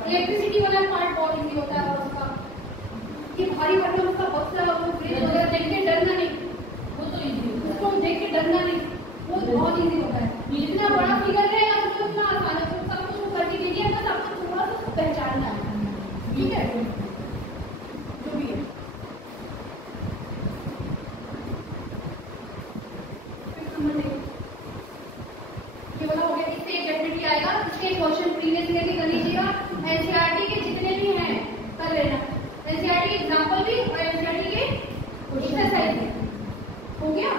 इलेक्ट्रिसिटी वाला पार्ट बहुत इजी होता है और उसका ये भारी भरकम उसका बक्सा वो फ्रिज वगैरह देख के डरना नहीं, वो तो इजी है, उसको देख के डरना नहीं, वो बहुत इजी होता है। जितना बड़ा फिगर रहेगा उसको उतना आसान है, तो सब कुछ करके लीजिए, बस आपको थोड़ा सा उसको पहचानना है, ठीक है जो भी है। ये वाला हो गया, इससे एक एनसीईआरटी के जितने भी हैं कर लेना, एनसीईआरटी के एग्जाम्पल भी और एनसीईआरटी के एक्सरसाइज भी। हो गया?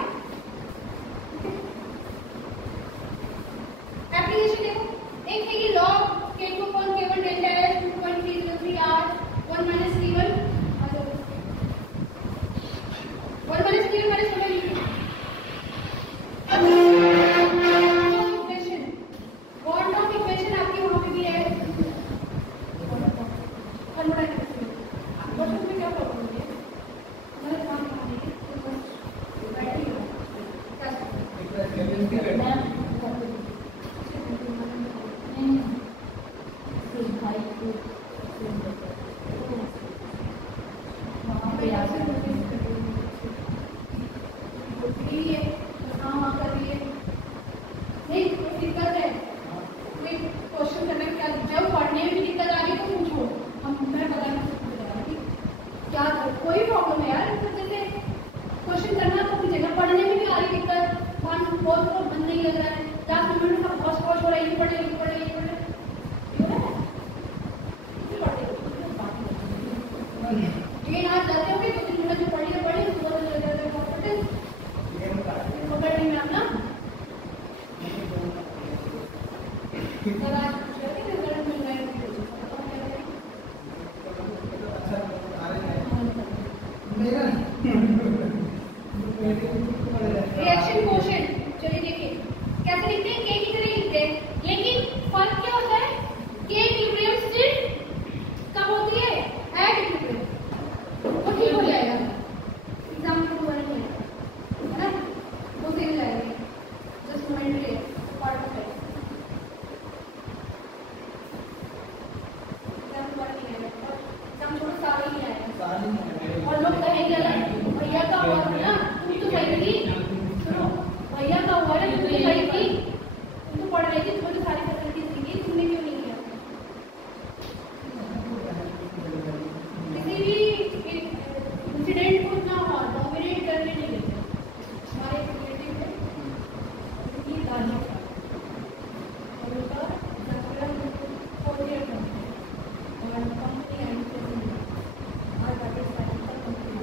एप्लीकेशन देखो, एक है कि log k2 upon k1 delta s 2.303 r 1 minus t1 1 minus t1 minus what are you? Bond of equation आपके वहां पे भी है। बस उसमें क्या प्रॉब्लम है? मतलब काम करने के बस बैठ ही कोई प्रॉब्लम है यार, जैसे क्वेश्चन करना तो पूछेगा, पढ़ने में भी आ रही दिक्कत, बहुत मन नहीं लग रहा है, 10 मिनट का बहुत स्पॉट हो रहा है, ये पढ़े ये आज जाते होंगे तो 3 मिनट जो पढ़े सुबह लग जाते हैं कॉन्फिडेंस पकड़ने में अपना रिएक्शन कोशेंट। चलिए देखिए कैसे लिखते हैं, के की तरह लिखते हैं, लेकिन फर्क क्या होता है, के इक्विलिब्रियम स्टेट कब होती है, एट इक्विलिब्रियम, वो ठीक हो जाएगा, एग्जाम में दोबारा नहीं आएगा, है ना, वो सही जाएगा, जस्ट मोमेंट ले पार्ट ऑफ इट, एग्जाम दोबारा नहीं आएगा, एग्जाम थोड़ा साल ही आएगा, और लोग कहेंगे भैया का हुआ था ना, तुम तो सही थी, सुनो भैया का हुआ ना, तुम तो सही थी, तुम तो पढ़ रही थी, तुम्हें तो सारी फैसिलिटीज दी, तुमने क्यों नहीं किया? किसी भी इंसिडेंट को इतना डोमिनेट करने नहीं देते हमारे क्रिएटिव में, ये गाना और उनका और कंपनी एंड और पाकिस्तान का कंपनी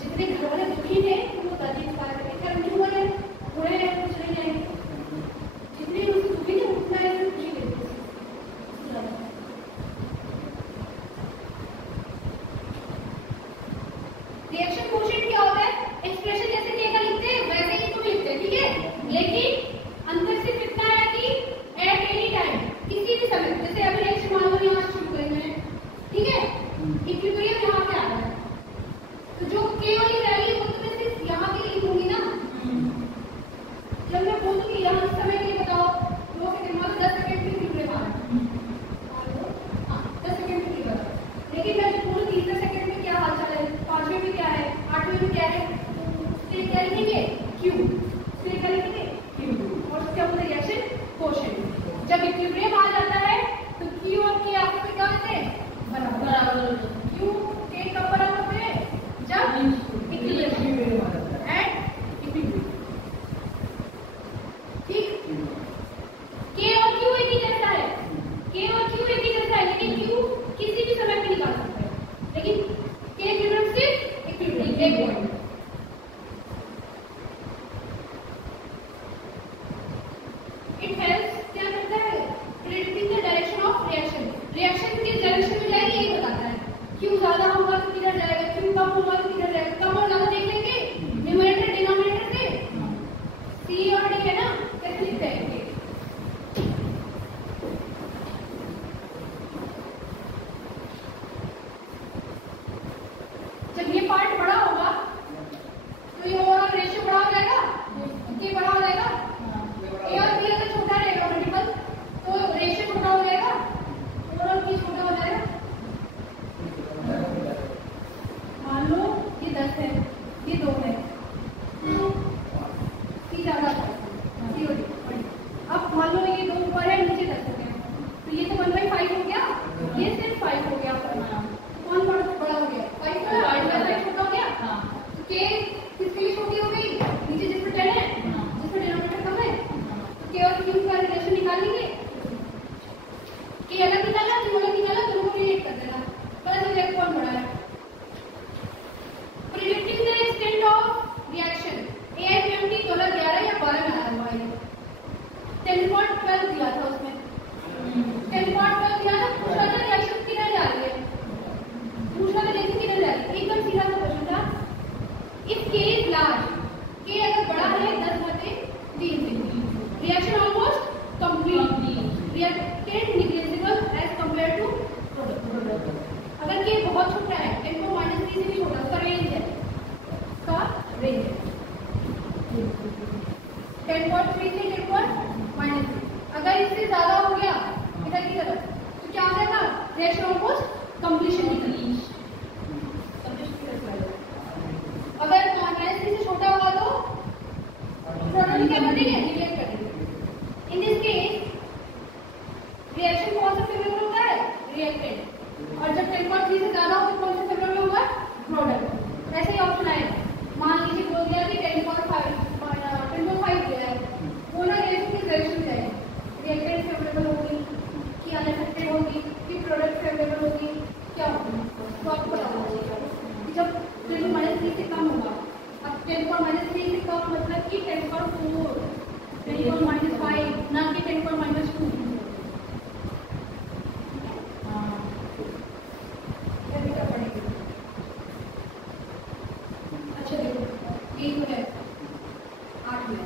जितने घर वाले दुखी थे वो दादी कंज्यूमर है, बुरे हैं, कुछ नहीं है, जितने उससे दुखी थे उतना ऐसे खुशी लेते रिएक्शन कोशेंट क्या होता है, एक्सप्रेशन जैसे के का लिखते हैं वैसे ही इसको लिखते हैं, ठीक है, लेकिन अंतर सिर्फ इतना है कि एट एनी टाइम किसी भी समय, जैसे अभी रिएक्शन मान लो यहाँ शुरू करेंगे, ठीक है, इक्विलिब्रियम यहाँ पे आ रहा है, तो जो के वाली वैल्यू वो तो मैं सिर्फ यहाँ के लिए लिखूंगी ना, जब मैं बोलूंगी यहाँ समय के लिए बताओ 2 सेकंड में 10 सेकंड में इक्विलिब्रियम आ रहा है, हाँ 10 सेकंड में बताओ, लेकिन मैं जो बोलूँ 3 सेकंड में क्या हाल चाल है, 5वें में क्या है, 8वें में क्या है, उसके क्या लिखेंगे क्यू, उसके क्या लिखेंगे क्यू, और क्या बोलते हैं रिएक्शन कोशेंट। जब इक्विलिब्रियम आ जाता है तो क्यू और के आपस में क्या होते हैं, बराबर, क्यू के कब बराबर होते हैं, जब इक्विलिब्रियम एट इक्विलिब्रियम, ठीक, के और क्यू एक ही जैसा है, के और क्यू एक ही जैसा है, लेकिन क्यू किसी भी समय पे निकाल सकते हैं, लेकिन के इक्विलिब्रियम सिर्फ इक्विलिब्रियम एक पॉइंट। इट हेल्प्स क्या करता है, predicting the direction of reaction, reaction किस डायरेक्शन में जाएगी यही बताता है, क्यू ज्यादा होगा तो किधर जाएगा, क्यू कम होगा तो किधर जाएगा, कम और ज्यादा देख लेंगे न्यूमरेटर डिनोमिनेटर से, सी और डी है ना, कैसे लिखते हैं, जब ये पार्ट बड़ा होगा तो ये ओवरऑल रेशियो बड़ा हो जाएगा, ये बड़ा हो जाएगा, ए और बी अगर छोटा रहेगा मल्टीपल तो रेशियो छोटा हो जाएगा, ओवरऑल बी छोटा हो जाएगा, 10.12 दिया था उसमें, 10.12 दिया था। पूछा था रिएक्शन किधर जा रही है, पूछा था लेकिन किधर जा रही है। एकदम सीधा सा क्वेश्चन था, इफ के इज लार्ज, के अगर बड़ा है 10/3 से, reaction almost complete, reactant negligible as compare to product. अगर के बहुत छोटा है, 10.3 से भी छोटा, उसका रेंज है, उसका रेंज है 10.3 से 10.3। अगर इससे ज्यादा हो गया इधर की तरफ तो क्या हो जाएगा, रिएक्शन ऑलमोस्ट कंप्लीशन निकली। अगर -3 से छोटा होगा तो प्रोडक्ट क्या कर देंगे, रिएक्ट कर देंगे। इन दिस केस रिएक्शन कौन सा फेवरेबल होता है, रिएक्टेंट, और जब 10.3 से ज्यादा हो तो कौन सा फेवरेबल होगा, प्रोडक्ट। ऐसे ही ऑप्शन आएगा, मान लीजिए बोल दिया कि 10.5 दिया है, वो ना रिएक्शन की डायरेक्शन जाएगी, रिएक्टेंट फेवरेबल होगी कि अनअफेक्टेड होगी कि प्रोडक्ट फेवरेबल होगी, क्या होगी, तो आपको पता चलेगा कि जब 10-3 से कम होगा। अब 10.3 से कम मतलब कि 10.4, 10.-5, ना कि 10.-2। अच्छा देखो, ये तो है 8 में।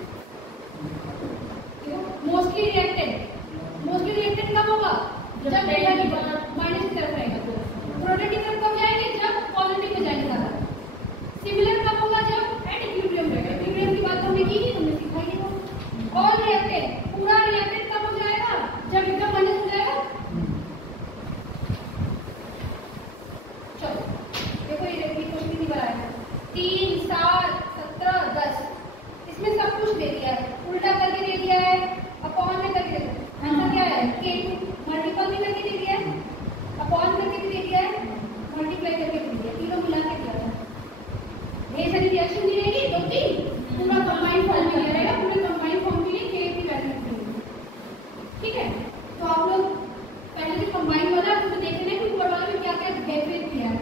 मोस्टली रिएक्टेंट कब होगा, जब डेल्टा की माइनस की तरफ रहेगा, प्रोडक्ट की तरफ कब जाएंगे, जब पॉजिटिव में जाएंगे ज्यादा। सिमिलर कब होगा, जब एट इक्विलिब्रियम रहेगा। इक्विलिब्रियम की बात हमने की थी, तुमने सिखाई थी। ऑल रिएक्टेंट, पूरा रिएक्टेंट कब हो जाएगा, जब एकदम माइनस हो जाएगा। चलो देखो, ये क्वेश्चन कितनी बार आएगा, 3, 7, 17, 10, इसमें सब कुछ दे दिया है, उल्टा करके दे दिया है, अपॉन में करके दे दिया है। आंसर क्या है, के मल्टीपल भी करके दे दिया है, अपॉन करके भी दे दिया है, मल्टीप्लाई करके भी दे दिया, तीनों मिला के दिया था। ढेर सारी रिएक्शन दी रहेगी, 2-3 पूरा कंबाइंड फॉर्म में रहेगा, पूरे कंबाइंड फॉर्म के लिए के की वैल्यू निकलेगी। ठीक है, तो आप लोग पहले जो कंबाइंड वाला है उसको देख लेना कि ऊपर वाले में क्या क्या भेद किया है,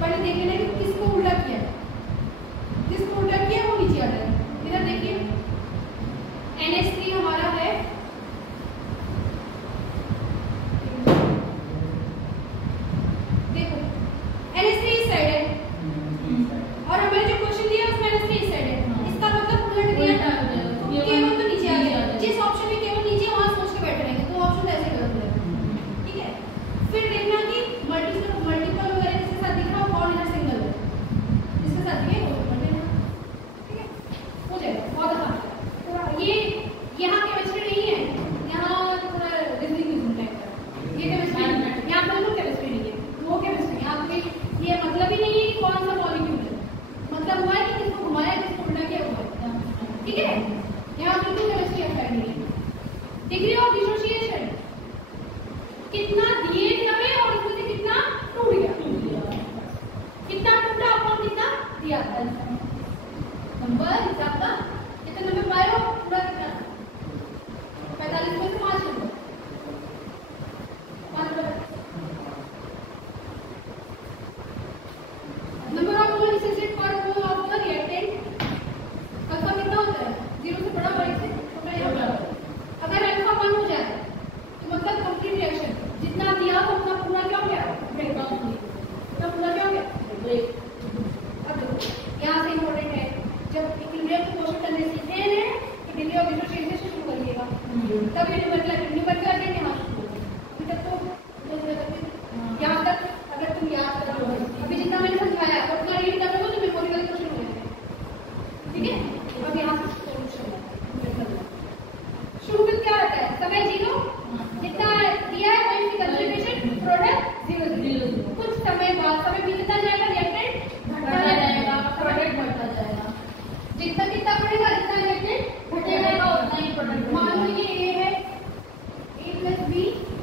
पहले देख लेना कि किसको उल्टा किया है, जिसको उल्टा किया वो नीचे आ जाएगा। इधर देखिए NH3 हमारा है, देखो NH3 इस साइड है और हमें जो क्वेश्चन दिया उसमें NH3 इस साइड है, इसका मतलब उलट दिया, केवल तो नीचे आ गया। जिस ऑप्शन में केवल नीचे वहां सोच के बैठे रहेंगे, तो ऑप्शन ऐसे कर दिया। ठीक है, फिर देखना कि मल्टीपल वगैरह जिसके साथ दिख रहा हो कौन इधर सिंगल है, जिसके साथ दिखे वो कर देना। ठीक है, हो जाएगा, बहुत आसान है। थोड़ा ये यहाँ केमिस्ट्री नहीं है, यहाँ थोड़ा रीजनिंग टाइप का, ये केमिस्ट्री यहाँ पर लोग केमिस्ट्री नहीं है, वो केमिस्ट्री यहाँ पे ये मतलब ही नहीं है कि कौन सा मॉलिक्यूल है, मतलब हुआ है कि किसको घुमाया, किसको उल्टा किया हुआ है। ठीक है, यहाँ बिल्कुल केमिस्ट्री अफेयर नहीं है। डिग्री ऑफ डिसोसिएशन कितना दिए थे हमें और उसमें से कितना टूट गया, कितना टूटा आपको कितना दिया था नंबर हिसाब का, कितने नंबर पाए हो, पूरा कितना 45 में से 5 number, 5 number of mole necessitated for mole of the reactant alpha कितना होता है, 0 से बड़ा और 1 से छोटा या बराबर। अगर अल्फा 1 हो जाए तो मतलब कंप्लीट रिएक्शन, जितना दिया तो उतना पूरा क्या हो गया, ब्रेकडाउन हो गया, तो पूरा क्या हो गया, ब्रेक। अब देखो यहाँ से इंपॉर्टेंट है, जब इक्विलिब्रियम को क्वेश्चन करने सीखे हैं तो डिग्री ऑफ डिसोसिएशन से शुरू करिएगा, तब ये न्यूमेरिकल आगे यहाँ शुरू होगा। अभी तक तो यहाँ तक अगर तुम याद करो, अभी जितना मैंने समझाया उतना रीड कर लो तो मेमोरिकल क्वेश्चन हो जाएगा। ठीक है, अब यहाँ से शुरू में क्या रहता है, समय 0, जितना दिया है वही इसकी कंसंट्रेशन, प्रोडक्ट 0, कुछ समय बाद समय बीतता जाएगा, रिएक्टेंट घटता जाएगा, प्रोडक्ट बढ़ता जाएगा, जितना कितना बढ़ेगा जितना रिएक्टेंट घटेगा उतना ही प्रोडक्ट। मान लो ये A है, A + B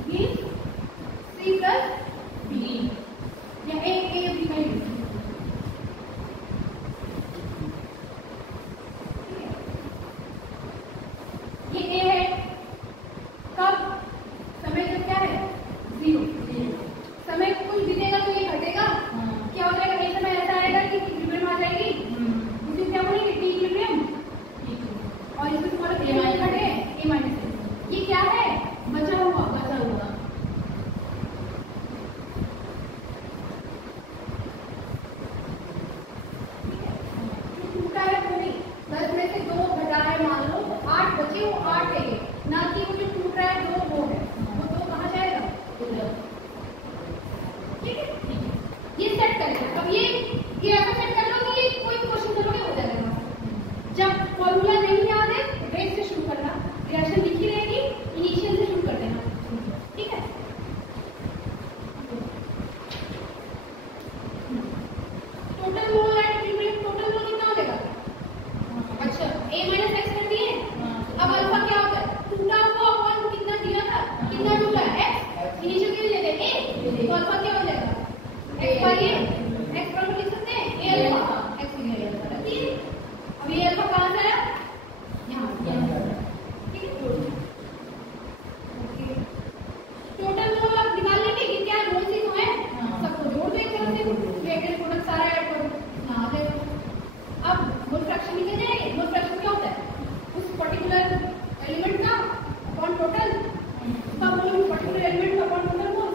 means C + B, या A B में ये A है, कब समय जब क्या है 0, समय कुछ बीतेगा तो ये घटेगा, क्या हो ना कि वो जो टूट रहा है वो है, वो तो कहाँ जाएगा? ठीक है, ये सेट करेंगे। अब ये ऐसा सेट कर लो कि ये कोई क्वेश्चन करोगे हो जाएगा। जब फॉर्मूला नहीं याद है बेस से शुरू करना, रिएक्शन लिखी रहेगी, इनिशियल से शुरू कर देना, ठीक है। Total mole at equilibrium, total mole कितना हो जाएगा? अच्छा a माइनस एक्स कर दिए। अब अल्फा क्या होता है? टूटा हुआ अपन कितना दिया था, कितना टूटा है? x, इनिशियल के लिए देते a, तो अल्फा क्या हो जाएगा? x बाई a, x पर लिख सकते हैं a अल्फा, x की वैल्यू अल्फा रख दिए। अब ये अल्फा कहाँ से आया? यहाँ, ठीक है। ओके, टोटल मोल आप निकाल लेंगे कि क्या मोल से तो है, सबको जोड़ दो एक तरह से, वेटेड प्रोडक्ट सारा ऐड करो, ना आ जाएगा। अब मोल फ्रैक्शन लिखे जाएंगे। मोल फ्रैक्शन क्या होता है? उस पर्टिकुलर एलिमेंट का अपॉन टोटल, उसका मोल पर्टिकुलर एलिमेंट का अपॉन टोटल मोल।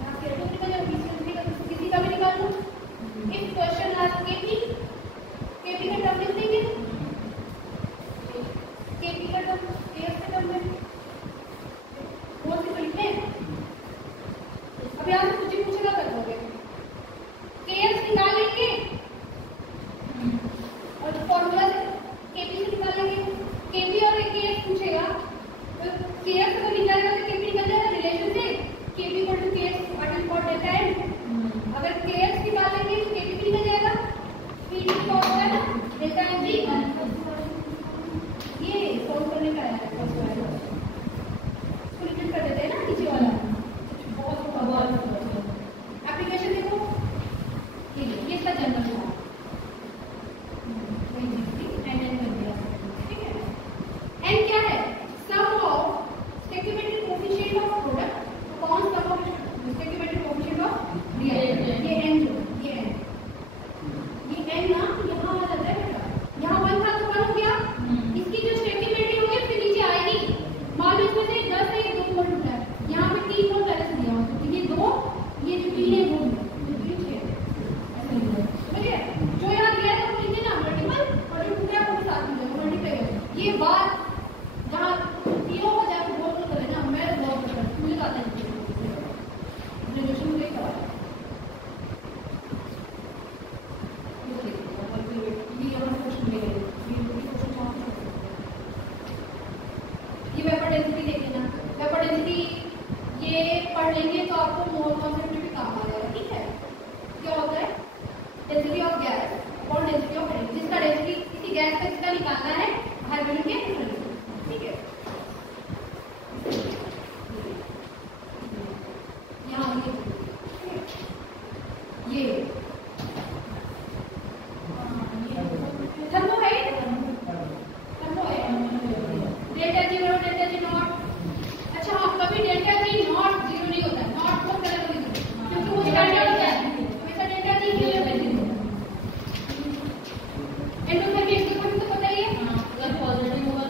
यहाँ से रेटो निकल जाएगा, बीच में किसी का भी निकाल लो। If question ask KP, KP का टर्म लिख देंगे, केपी का टर्म केएस का टर्म में मोल से तो लिखते हैं। अब यहाँ से कुछ पूछेगा कर दोगे, केएस निकालेंगे और फॉर्मूला से केपी से निकालेंगे। केपी और केएस पूछेगा तो केएस अगर निकालेगा तो केपी निकल जाएगा रिलेशन से, K P equal to K S divided by delta N. अगर केएस निकालेंगे तो केपी भी निकल जाएगा, फिर क्या होता है ना डेल्टा एन जी। ये सॉल्व करने का है फर्स्ट वाला, इसको रिपीट कर देते हैं ना नीचे वाला, बहुत एप्लीकेशन देखो, ये इसका जनरल है, ठीक है। एन क्या है? Sum of stoichiometric coefficient of product upon sum of stoichiometric coefficient of reactant. ये एन जो ये एन ना यहाँ आ जाता है बेटा, यहाँ 1 था तो 1 हो गया, इसकी जो स्टोइकियोमेट्री होगी फिर नीचे आएगी। मान लो इसमें से 10 है, 2 मोल टूटा है, यहाँ पे 3 मोल पहले से दिया हुआ है, तो ये 2, ये जो 3 है वो 6 समझिए। जो यहाँ दिया है वो नीचे ना मल्टीपल, और जो टूटा है वो साथ में जाएगा, मल्टीप्लाई होगा। ये बात जहाँ तीनों को जाकर बोल तो करे ना, मैं बहुत करता हूँ, मुझे आता है ग्रेजुएशन में करा ये वेपर डेंसिटी देख लेना। वेपर डेंसिटी ये पढ़ लेंगे तो आपको मोल कॉन्सेप्ट भी काम आ जाएगा, ठीक है। क्या होता है? डेंसिटी ऑफ गैस और डेंसिटी ऑफ एयर, जिसका डेंसिटी किसी गैस का जिसका निकालना है हाइड्रोजन के, ठीक है। यहाँ ये थर्मो है, थर्मो है डेल्टा जी बराबर डेल्टा जी नॉट। अच्छा हाँ, कभी डेल्टा जी नॉट 0 नहीं होता है, नॉट को पहले कभी क्योंकि वो स्टैंडर्ड होता है, हमेशा डेल्टा जी 0 होता है। एंडोथर्मी इसके बारे में तो पता ही है, अगर पॉजिटिव होगा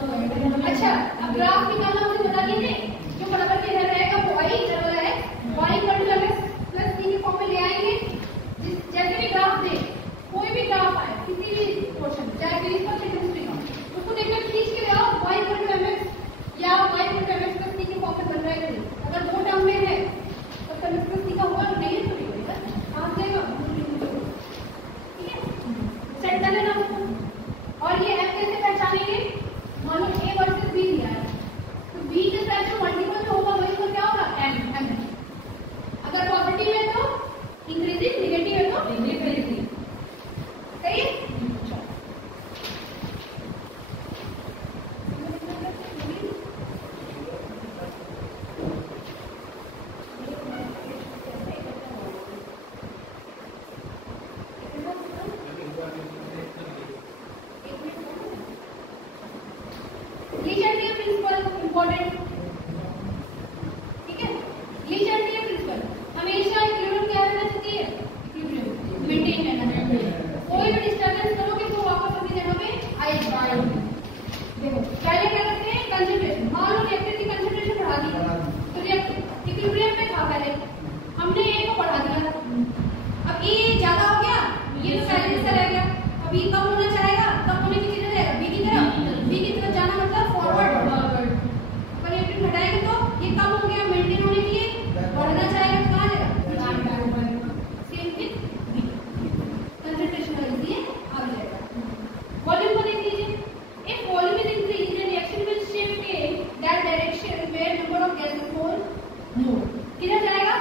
किधर जाएगा?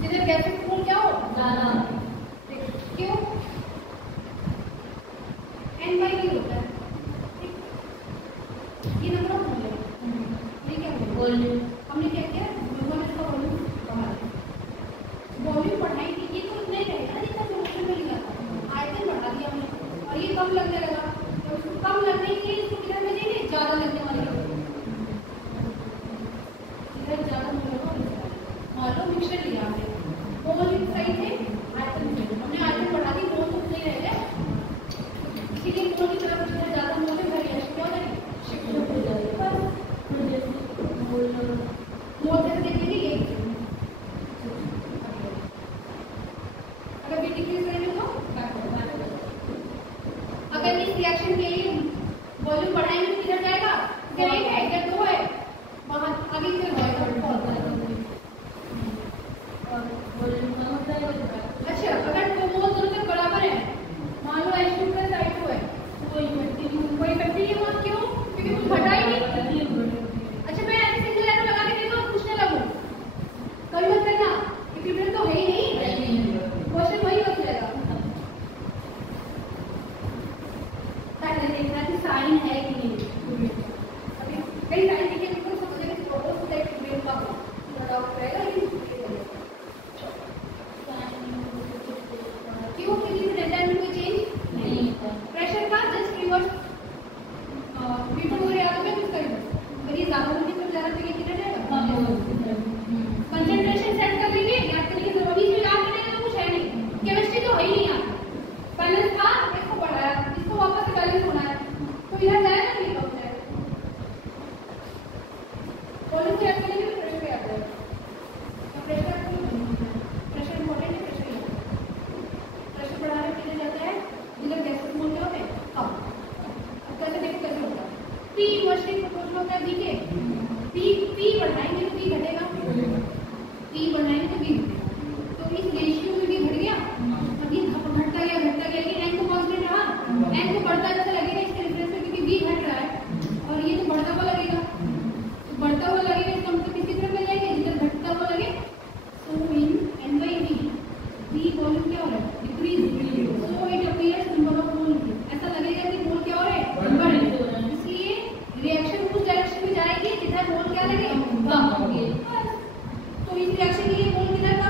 जिधर गैसेस मोल क्या हो ज्यादा। क्यों? N/V होता है। ये नंबर ऑफ मोल है। ये क्या बोले? हमने क्या किया? लोगों ने इसका वॉल्यूम बढ़ा दिया। वॉल्यूम बढ़ाई थी, ये तो नहीं रहेगा जितना क्वेश्चन में लिखा था। आयतन बढ़ा दिया हमने और ये कम लगने लगा। तो इसको कम लगने के लिए इसको किधर भेजेंगे? ज्यादा लगने वाले इधर ज्यादा मोल होगा। मान लो मिक्सचर लिया हमने, मोल सही थे, आयतन हमने आयतन बढ़ा दी, मोल तो नहीं रह गए। इसीलिए मोल की तरफ जितना ज्यादा मोल है वेरिएशन क्या हो जाएगी? शिफ्ट हो जाएगी। मोल कैसे देखेंगे? ये अगर भी डिक्रीज करेंगे तो अगर इस रिएक्शन के लिए वॉल्यूम बढ़ाएंगे तो किधर जाएगा? इधर एक है, इधर दो है, वहां आगे से अच्छा। अगर दो मोल दोनों तक बराबर है, मान लो H2 प्लस I2 है, कोई इफेक्टिव नहीं हुआ। क्यों? क्योंकि कुछ घटा ही नहीं। अच्छा मैं ऐसे सिंगल एरो लगा के देखो पूछने लगूं, कभी मत करना, इक्विवेलेंट तो है ही नहीं, क्वेश्चन वही बच जाएगा। पहले देखना कि साइन है कि नहीं। अभी कई साइन देखिए बिल्कुल समझने की प्रोपोज से इक्विवेलेंट का डाउट रहेगा, लेकिन क्यों? क्योंकि डेल्टा में कोई चेंज नहीं है। प्रेशर का जस्ट रिवर्स V2 और यहाँ पे कुछ करेंगे, अगर ये ज्यादा होगी तो ज्यादा तो ये कितना जाएगा? कंसंट्रेशन सेट कर लेंगे, याद करने की जरूरत नहीं, याद करने का कुछ है नहीं, केमिस्ट्री तो है ही नहीं यार। बैलेंस था, इसको बढ़ाया, इसको वापस से बैलेंस होना है, तो इधर जाएगा नहीं हो जाएगा। वॉल्यूम से याद करेंगे तो प्रेशर याद आएगा। तो प्रेशर इंपॉर्टेंट है, प्रेशर बढ़ाने के लिए जाता है जिधर गैसेस मोल क्या होते हैं कम। अब कैसे देखो कैसे होता है? P इनवर्सली प्रोपोर्शनल होता है V के। P बढ़ाएंगे तो V घटेगा, P बढ़ाएंगे तो V घटेगा, तो इस रेशियो में भी घट गया। अब ये घटता गया लेकिन N तो कांस्टेंट रहा, N को बढ़ता जैसा लगेगा इसके रेफरेंस में, क्योंकि V घट रहा है और ये तो बढ़ता हुआ लगेगा। तो बढ़ता हुआ लगेगा इसका मतलब किसी तरफ मिल जाएंगे जिधर घटता हुआ लगे। सो इन N/V V वॉल्यूम क्या हो रहा है? Decrease. So it appears number of मोल, ऐसा लगेगा कि मोल क्या हो रहा है? बढ़ रहे हैं। इसलिए रिएक्शन उस डायरेक्शन में जाएगी जिधर मोल क्या लगे? कम होंगे। तो इस रिएक्शन के लिए मोल किधर कम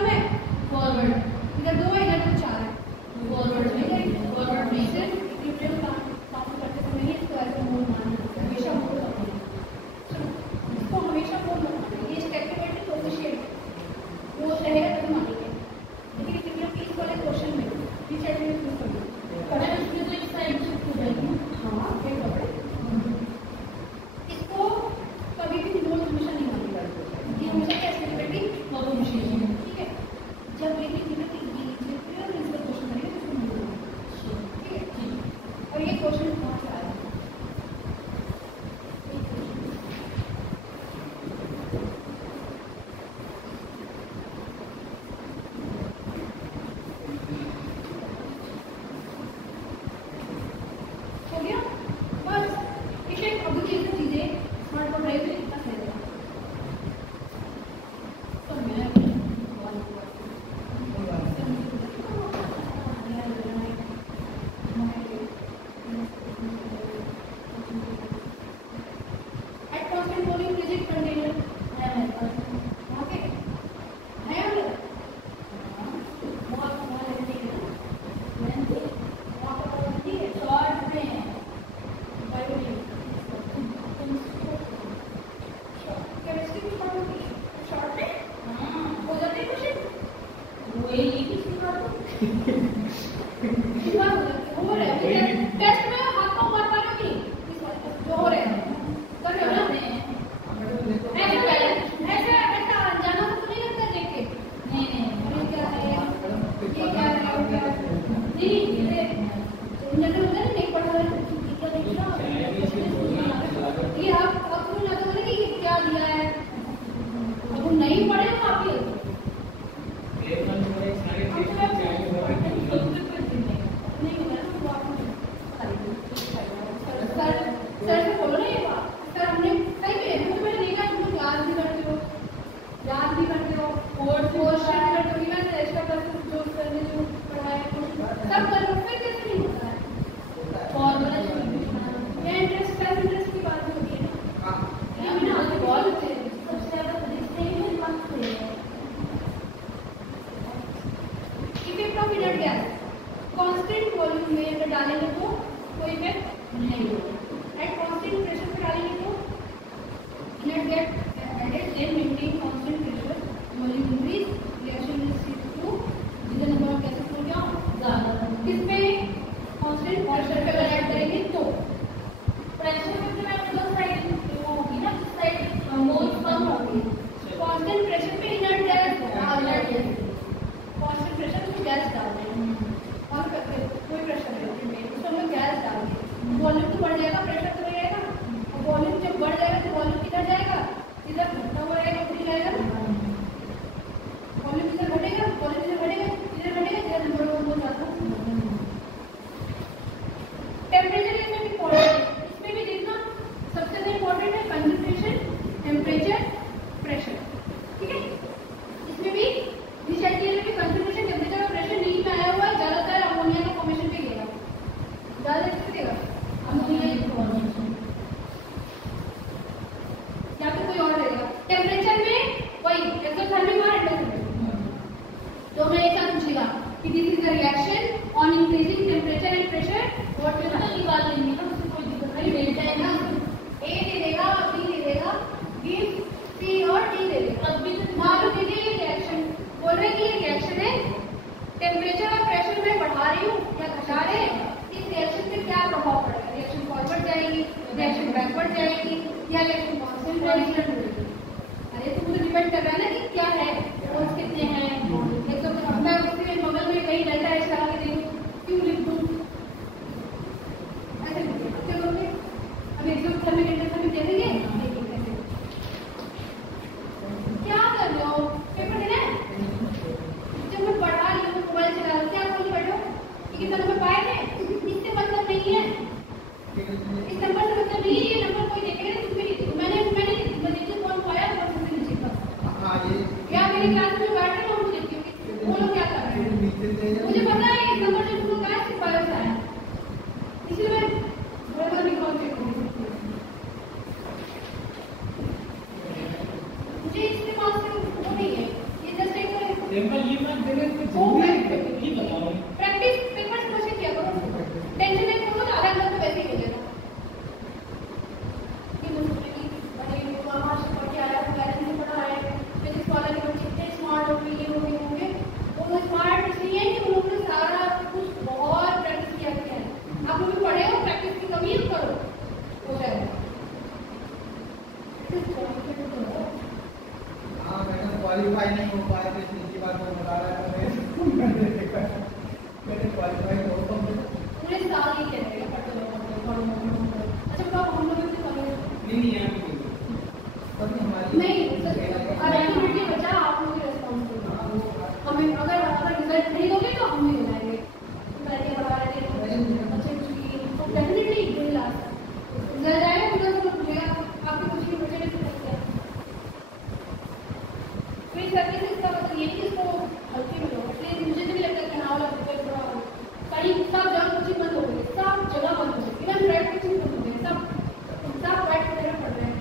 get added, then maintain constant pressure, volume increase, reaction will shift to जितना नंबर ऑफ गैसेस हो गया ज़्यादा, किसमें constant pressure पे अगर ऐड करेंगे तो प्रेशर में मैं दो साइड वो होगी ना, साइड मोल्स कम होगी, constant pressure पे इनर्ट गैस constant pressure पे गैस डाल दें और कोई प्रेशर नहीं उसको हम गैस डाल दें, वॉल्यूम तो बढ़ जाएगा, प्रेशर तो बढ़ेगा, और वॉल्यूम जब बढ़ जाएगा तो वॉल्यूम किधर जाएगा, इधर घटता हुआ रहेगा, उधर जाएगा, वॉल्यूम इधर घटेगा, वॉल्यूम इधर घटेगा, इधर घटेगा, इधर नंबर वन हो जाता है। टेम्परेचर इसमें भी इम्पोर्टेंट है, इसमें भी देखना सबसे ज्यादा इम्पोर्टेंट है कंसंट्रेशन, टेम्परेचर, प्रेशर, ठीक है। इसमें भी डिसाइड किया कि कंसंट्रेशन, टेम्परेचर और प्रेशर नीचे में आया हुआ है, ज्यादातर अमोनिया का फॉर्मेशन पे गएगा, ज्यादा किससे देगा, अमोनिया की फॉर्मेशन या फिर कोई और रहेगा। टेम्परेचर में वही एक्सोथर्मिक और एंडोथर्मिक, तो मैं एक साथ पूछेगा कि this is the reaction on increasing temperature and pressure, what will be निकाल लेंगे ना, उससे कोई दिक्कत नहीं, डेल्टा है ना, ए दे देगा, बी दे देगा, बी सी और डी दे देगा, तब भी मान लो देखिए ये रिएक्शन बोल रहे हैं कि ये रिएक्शन है, टेम्परेचर और प्रेशर में बढ़ा रही हूँ या घटा रहे हैं, इस रिएक्शन पे क्या प्रभाव पड़ेगा, रिएक्शन फॉरवर्ड जाएगी, रिएक्शन बैकवर्ड जाएगी या रिएक्शन कांस्टेंट रहेगी। अरे तो मुझे डिपेंड कर रहा है ना कि क्या है, फोर्स कितने हैं, एक तो मैं उसके बगल में कहीं डेल्टा एच लगा के देखूं, क्यों लिख दूं, ऐसे करोगे, अब एक्सोथर्मिक एंडोथर्मिक दे देंगे, क्या कर रहे हो, पेपर देना है, जब मैं पढ़ा रही हूँ मोबाइल चला रही हूँ, क्या बोल बैठो कि कितना नंबर पाए थे, इससे मतलब नहीं है, इस नंबर से मतलब नहीं है, ये नंबर कोई देख रहे हैं, तुम भी लिख दो, मैंने देखी कौन पाया तो सबसे नीचे का, या मेरी क्लास में बैठ रहे हो, मुझे देखती हूँ वो लोग क्या कर रहे हैं, मुझे पता है इस नंबर से तुम कहा सिर्फ बायो से आया, इसलिए मैं बराबर निकाल के मुझे इसके पास से वो नहीं है, ये जस्ट एक प्रैक्टिस पेपर समझ के किया करो, टेंशन नहीं करो, आधा घंटा तो वैसे ही हो जाएगा, ये मुझे कि अरे वहाँ से पढ़ के आया, पेरेंट्स ने पढ़ा है, फिजिक्स वाला के बच्चे इतने स्मार्ट होंगे, ये होंगे, वो स्मार्ट इसलिए है कि उन्होंने सारा कुछ बहुत प्रैक्टिस किया है, आप लोग भी पढ़े हो, प्रैक्टिस की कमी करो, हो जाएगा। हाँ मैंने क्वालिफाई नहीं हो पाया, तो इनकी बात मैं बता रहा था, मैंने क्वालिफाई हो पूरे साल ही कह रहे हैं पढ़ो। अच्छा बताओ हम लोग कितने पढ़े नहीं है हमारी नहीं एक्टिविटी बचा, आप लोग की रिस्पांसिबिलिटी, हमें अगर रिजल्ट नहीं होगे तो हम भी हो जाएंगे, करके बता रहे थे अच्छे कुछ डेफिनेटली विल लास्ट रिजल्ट आएगा, उधर तो पूछेगा आपके कुछ की बच्चे भी सकते हैं, फिर करके से इसका मतलब ये कि इसको हल्के में लो, इसलिए मुझे भी लगता है तनाव लगता है थोड़ा, कहीं सब जगह कुछ बंद हो गई, सब जगह बंद हो गई, इवन रेड कुछ बंद हो गई, सब वाइट कलर पढ़ रहे हैं,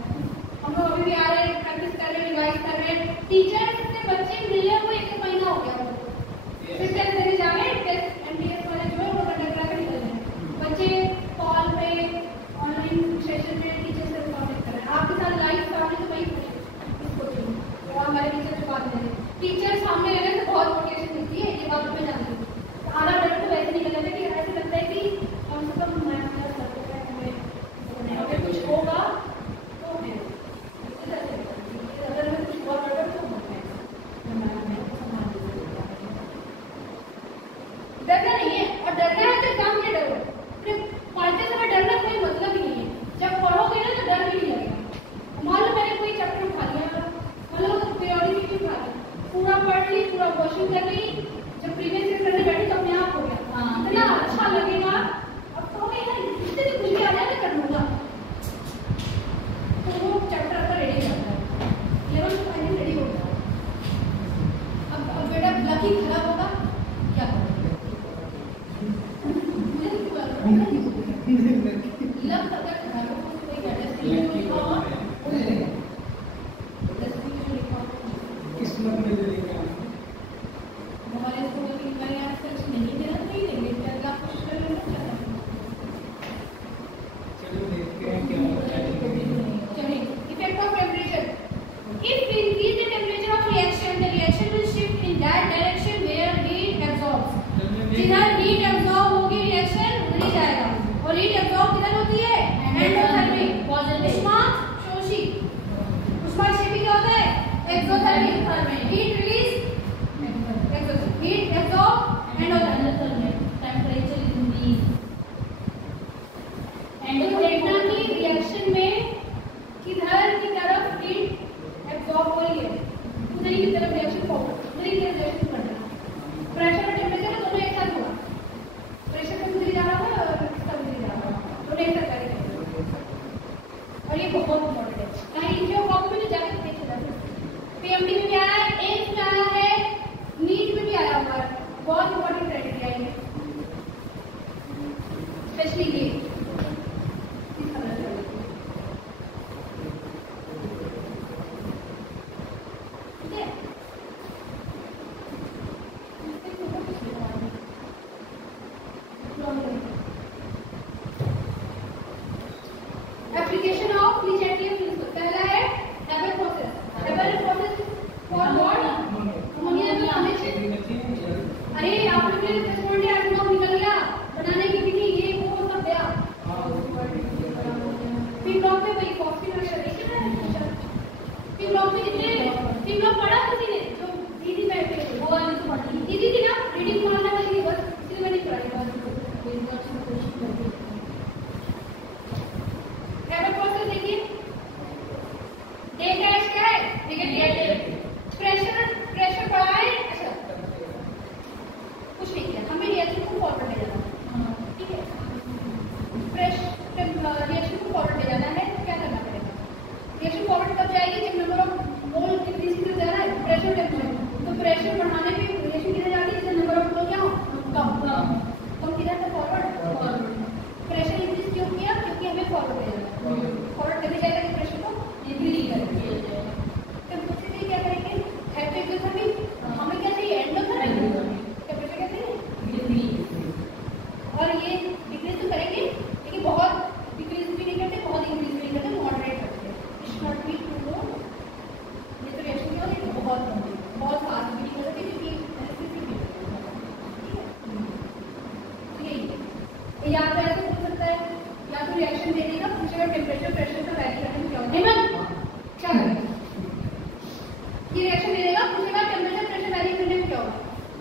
हम लोग अभी भी आ रहे हैं, प्रैक्टिस कर रहे हैं, रिवाइज कर रहे हैं, टीचर से बच्चे मिले हुए 1 महीना हो गया, फिर टेस्ट देने जा रहे हैं, टेस्ट एमटीएस वाले जो है वो कंडक्ट करा के निकल रहे हैं, बच्चे कॉल पे ऑनलाइन सेशन में टीचर से कॉन्टेक्ट कर रहे हैं, आपके साथ लाइव सामने तो वही इसको चाहिए, और हमारे टीचर जो बात कर रहे हैं, टीचर सामने रहने से बहुत मोटिवेशन मिलती है, ये बात मैं जानती हूँ, आधा डर तो वैसे नहीं लगता कि ऐसे लगता है कि कम से कम मैथ का सर्टिफिकेट हमें अगर कुछ होगा तो है, अगर हमें कुछ और गड़बड़ तो डरना नहीं है, और डरना है तो काम के डरो, पढ़ते समय डरना कोई मतलब ही नहीं है, जब पढ़ोगे ना तो डर भी नहीं लगेगा। मान लो मैंने कोई चैप्टर उठा लिया, मतलब पीरियोडिसिटी उठा लिया, पूरा heat release, heat absorb and temperature increase. And देखना कि रिएक्शन में किधर की तरफ हीट एब्सॉर्ब हो रही है, उधर की तरफ रिएक्शन फॉरवर्ड, उधर की तरफ रिएक्शन कर रहा है। प्रेशर और टेम्परेचर दोनों एक साथ हुआ, प्रेशर भी उधर जा रहा था और इसका उधर जा रहा था, दोनों एक साथ करेंगे। और ये बहुत इम्पोर्टेंट है, कहीं जो कॉपी में जाके देख लेना। पीएमडी में भी आया है, एम्स में आया है, नीट में भी आया हुआ है, बहुत इम्पोर्टेंट क्राइटेरिया है स्पेशली ये। एप्लीकेशन ऑफ लीचेटियम प्रिंसिपल पहला है Haber process. Haber process for what? Ammonia में आने से। अरे आपने मेरे रेस्टोरेंट में आज निकल गया बनाने की विधि, ये वो सब गया। फिर ब्लॉक में वही फॉस्फेट रेडिएशन है। फिर ब्लॉक में कितने फिर ब्लॉक पढ़ा किसी ने जो दीदी में वो वाली तो पढ़ी दीदी थी ना, रीडिंग पढ़ाने वाली थी, बस इसलिए मैंने पढ़ाई। हेबल प्रोसेस देखिए, डे डैश क्या है? देखिए प्रेशर पढ़ा है। अच्छा कुछ नहीं किया, हमें रिएक्शन को फॉरवर्ड ले जाना है, ठीक है। रिएक्शन को फॉरवर्ड ले जाना है तो क्या करना पड़ेगा? रिएक्शन फॉरवर्ड कब जाएगी? जब नंबर ऑफ मोल इंक्रीज किधर जा रहा है? Pressure temperature. तो प्रेशर बढ़ाने पे रिएक्शन किधर जाती है? जब नंबर ऑफ मोल क्या हो कम किधर से फॉरवर्ड। प्रेशर इंक्रीज क्यों किया? क्योंकि हमें फॉरवर्ड ले जाना है। फॉरवर्ड करने जाएगा कि प्रेशर को इंक्रीज करेंगे। टेम्परेचर क्या करेंगे? हाइड्रोथर्मी। हमें क्या चाहिए? एंडोथर्मी। टेम्परेचर क्या चाहिए? और ये डिक्रीज तो करेंगे लेकिन बहुत डिक्रीज भी नहीं करते, बहुत इंक्रीज भी नहीं करते, मॉडरेट करते हैं। It should not be too low. ये तो रिएक्शन क्या होती है? बहुत फास्ट भी नहीं कर सकते क्योंकि एसिडिटी भी ठीक है। या तो ऐसे हो सकता है, या तो रिएक्शन देने का पूछेगा टेम्परेचर प्रेशर का वैल्यू करने में क्या होता है ना, क्या करेंगे? ये रिएक्शन देगा पूछेगा टेम्परेचर प्रेशर वैल्यू करने में क्या होगा,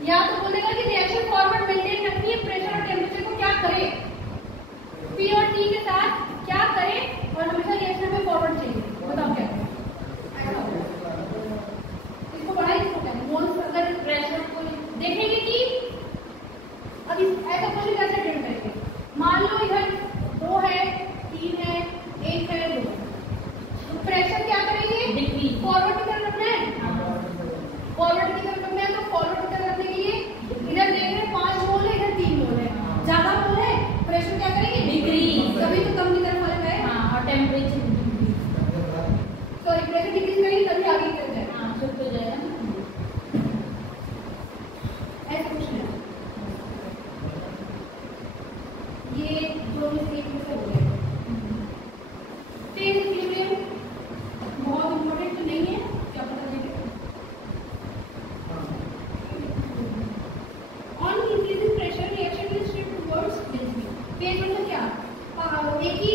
या तो बोलेगा कि रिएक्शन फॉरवर्ड मेंटेन रखनी है, प्रेशर और टेम्परेचर को क्या करें, पी और टी के साथ क्या करें, और हमेशा रिएक्शन में फॉरवर्ड चाहिए। बताओ क्या करें? इसको बढ़ाई, इसको क्या मोल्स अगर प्रेशर को देखेंगे कि अब ऐसा क्वेश्चन कैसे अटेंड करेंगे? मान लो इधर 2 है, 3 है, 1 है, 2 है, तो प्रेशर क्या करेंगे? फॉरवर्ड की तरफ रखना है। फॉरवर्ड की तरफ रखना है तो फॉरवर्ड की तरफ रखने के लिए इधर देख रहे हैं 5 मोल है, इधर 3 मोल है, ज्यादा मोल है, प्रेशर क्या करेंगे? डिक्रीज। तभी तो कम की तरफ फर्क है। और टेम्परेचर सॉरी प्रेशर डिक्रीज करेंगे तभी आगे की तरफ जाएगा। शिफ्ट हो जाएगा। ऐसा कुछ नहीं, ये दोनों से एक हो गया। फेज इक्विलिब्रियम बहुत इंपॉर्टेंट तो नहीं है, क्या पता देंगे। On increasing pressure reaction will shift towards basic. Phase मतलब क्या? एक ही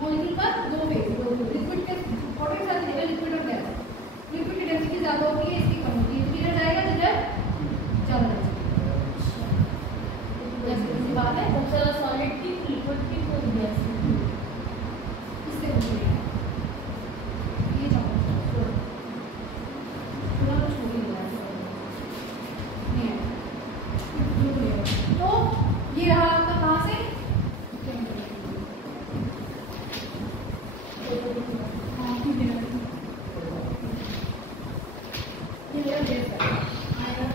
मॉलिक्यूल का 2 फेज, लिक्विड के वाटर के साथ लिक्विड और गैस। लिक्विड की डेंसिटी ज्यादा होती है, इसकी कम होती है, किधर जाएगा जिधर ज्यादा जाएगा। जैसे बात है सॉलिड की लिक्विड की फिर गैस इससे हो जाएगा। ये जाओ थोड़ा कुछ हो गया नहीं है। तो ये रहा आपका कहाँ से? हाँ ठीक है, ये मेरा बेस है आएगा।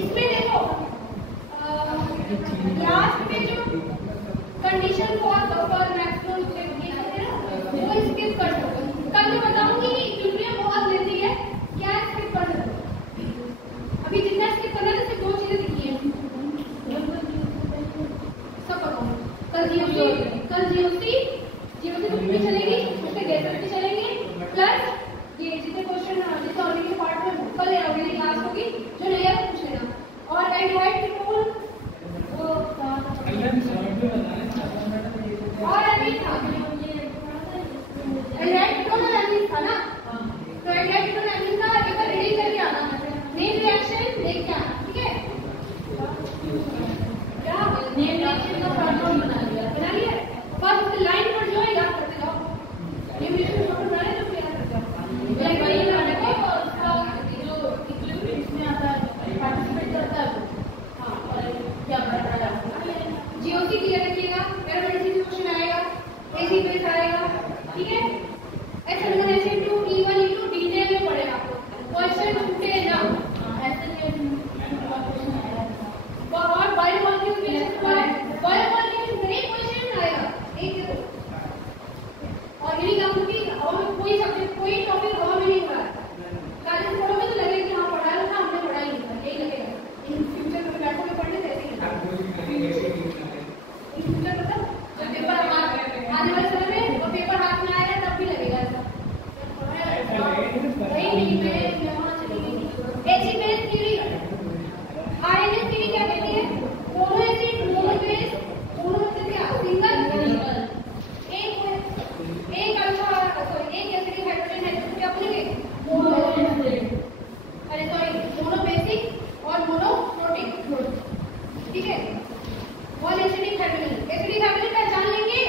इसमें देखो लास्ट में जो कंडीशन फॉर मैक्सिमम वो स्किप कर सकते हो। कल मैं बताऊंगी कि इक्विलिब्रियम बहुत लेती है, क्या स्किप कर सकते हो। अभी जितना स्किप करना है सिर्फ दो चीजें दिखी है, सब बताओ। कल जीओसी भी चलेगी, उसके गैसेट भी चलेंगे, प्लस ये जितने क्वेश्चन जैसे ऑर्गेनिक पार्ट में कल ऑर्गेनिक क्लास होगी, जो नहीं है पूछ लेना। और एल्डिहाइड कीटोन वो और एल्डिहाइड था, एल्डिहाइड कीटोन और एल्डिहाइड था ना, तो एल्डिहाइड कीटोन एल्डिहाइड का एक बार रेडी करके आना, मेन रिएक्शन देख के आना, ठीक है। क्या मेन रिएक्शन का फॉर्मूला बना लिया बस उस लाइन पर जो है याद करते जाओ, ये रिएक्शन फॉर्मूला बनाने तो याद करते जाओ। ये वही बनाने को उसका जो इक्विलिब्रियम इसमें आता है पार्टिसिपेट करता है। हां और क्या बताया जीओसी क्लियर रखिएगा, पैरामेडिसिन क्वेश्चन आएगा, एसी बेस आएगा, ठीक है। SN1 SN2 E1 E2 detail में पढ़ेगा आपको, क्वेश्चन छूटे ना ऐसे नहीं क्वेश्चन आएगा। और बायोमॉलिक्यूल बेसिस पर बायोमॉलिक्यूल में एक क्वेश्चन आएगा एक। और यही काम की और कोई सब्जेक्ट कोई टॉपिक और में नहीं पढ़ा काले फोटो में तो लगेगा कि हाँ पढ़ा था हमने पढ़ा ही नहीं था, यही लगेगा। इन फ्यूचर में बैठो में पढ़ने ऐसे ही इन फ्यूचर मतलब जब पेपर आने वाले समय में वो पेपर हाथ में आएगा तब भी लगेगा ऐसा नहीं मैं वहां चली गई। Acid base theory RNA theory क्या कहती है? Mono acid mono base mono क्या सिंगल एक अल्फा सॉरी एक एसिडिक हाइड्रोजन है तो क्या बोलेंगे मोनो एसिड, अरे सॉरी मोनो बेसिक और मोनो प्रोटीन, ठीक है। वन एसिडिक हाइड्रोजन पहचान लेंगे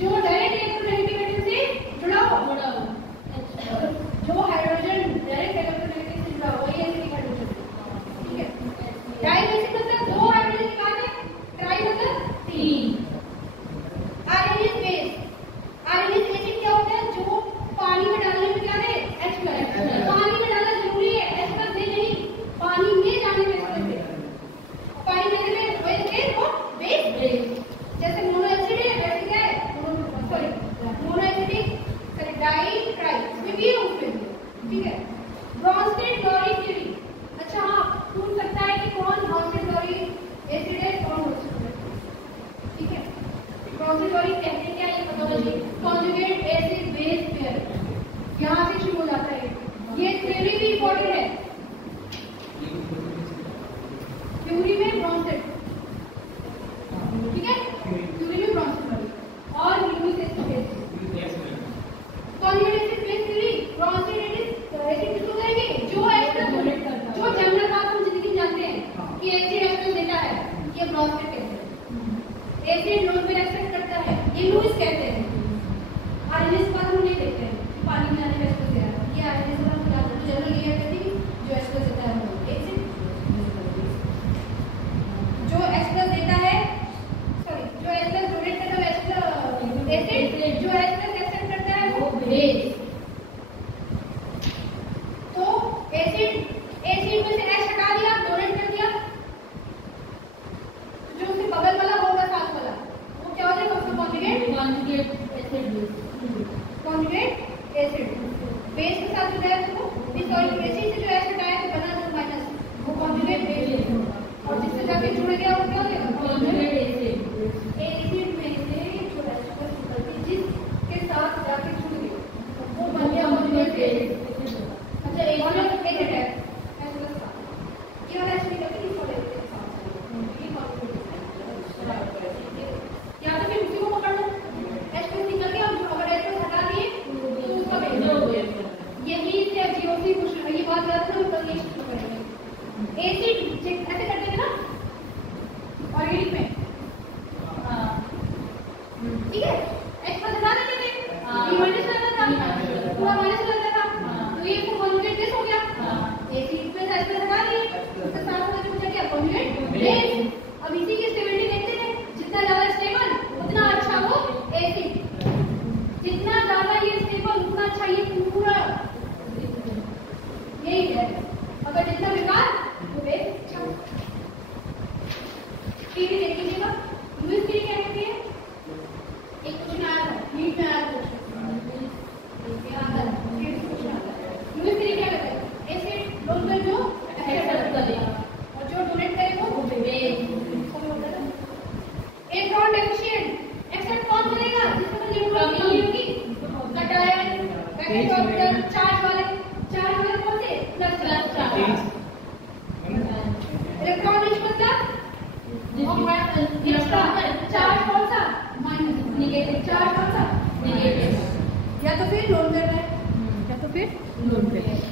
जो डायरेक्ट इलेक्ट्रोनेगेटिविटी से जुड़ा हो, जो हाइड्रोजन डायरेक्ट इलेक्ट्रोनेगेटिविटी से जुड़ा हो वही एसिडिक हाइड्रोजन, ठीक है। डाई बेसिक मतलब दो हाइड्रोजन के बाद है, ट्राई मतलब तीन। आरएनए बेस एसिड क्या होता है? जो पानी में डालने में क्या है H+, पानी में डालना जरूरी है, H+ से नहीं, पानी में जाने में H+ से, पानी में जाने में बेस और बेस। जैसे मोनो एसिड है वैसे क्या है mono acidic sorry di tri इसमें भी है उसमें भी, ठीक है। ब्रोंस्टेड-लॉरी थ्योरी, अच्छा हाँ पूछ सकता है कि कौन ब्रोंस्टेड-लॉरी एसिड है कौन एसिड है, ठीक है। ब्रोंस्टेड-लॉरी कहते क्या है pathology conjugate acid base pair, यहां से शुरू हो जाता है ये थ्योरी भी इंपॉर्टेंट है। थ्योरी में ब्रोंस्टेड, ठीक है, थ्योरी में ब्रोंस्टेड और Lewis acid base conjugate acid base theory. Bronsted acid किसको कहेंगे? जो एसिड जो जनरल बात हम जिंदगी में जानते हैं कि एसिड एसिड देता है, ये ब्रोंस्टेड कहते हैं। एसिड लोन में एक्सेप्ट करता है, ये लुईस कहते हैं। आरएनए का हम नहीं देखते हैं पानी में जाने में एसिड दे रहा है, ये आरएनए से हम जानते हैं जनरल ये कहती है जो एसिड देता है एसिड, जो एसिड देता है सॉरी जो एसिड डोनेट करता है एसिड, जो एसिड एक्सेप्ट करता है वो बेस। तो एसिड में से H हटा दिया, डोनेट कर दिया, जो उसके बगल वाला होगा साथ वाला वो क्या हो जाएगा? उसका कॉन्जुगेट एसिड बेस के साथ जुड़ा है तो सॉरी एसिड से जो H हटाया तो बना जो माइनस वो कॉन्जुगेट बेस, और जिससे जाके जुड़ गया वो क्या हो जाएगा? Conjugate acid. एसिड में से जो H जिसके साथ जाके जुड़ गया वो बन गया कॉन्जुगेट बेस। अच्छा एक और एसिड है ये वाला एसिड का किस वाले के साथ ये कॉन्जुगेट या तो फिर उसी को पकड़ लो H+ निकल गया, अगर H+ हटा दिए तो उसका बेस हो गया। यही से जीओसी कुछ ये बात याद रखना, कल ये शुरू करेंगे। एसिड ऐसे करते थे ना ऑर्गेनिक में, ठीक है, H+ हटा देते थे, ये माइनस लगता था, पूरा माइनस लगता था, तो ये कॉन्जुगेट बेस हो गया। एसिड में H+ हटा दिए उसके साथ में जो बचा क्या कॉन्जुगेट बेस। थ्योरी देख लीजिएगा। लुईस थ्योरी क्या कहती है? एक क्वेश्चन आया था, नीट में आया था क्वेश्चन। लुईस थ्योरी क्या कहता है? एसिड डोनर जो एक्सेप्ट करेगा और जो डोनेट करेगा वो देगा। इलेक्ट्रॉन डेफिशिएंट एक्सेप्ट कौन करेगा? जिसमें न्यूट्रॉन कमी होगी। कटायन पैकेट ऑर्बिटल चार्ज वाले कौन से? Plus charge. इलेक्ट्रॉन रिच मतलब चार्ज कौन सा? Minus negative. चार्ज कौन सा? नेगेटिव। या तो फिर लोन कर रहा है या तो फिर लोन कर रहा है।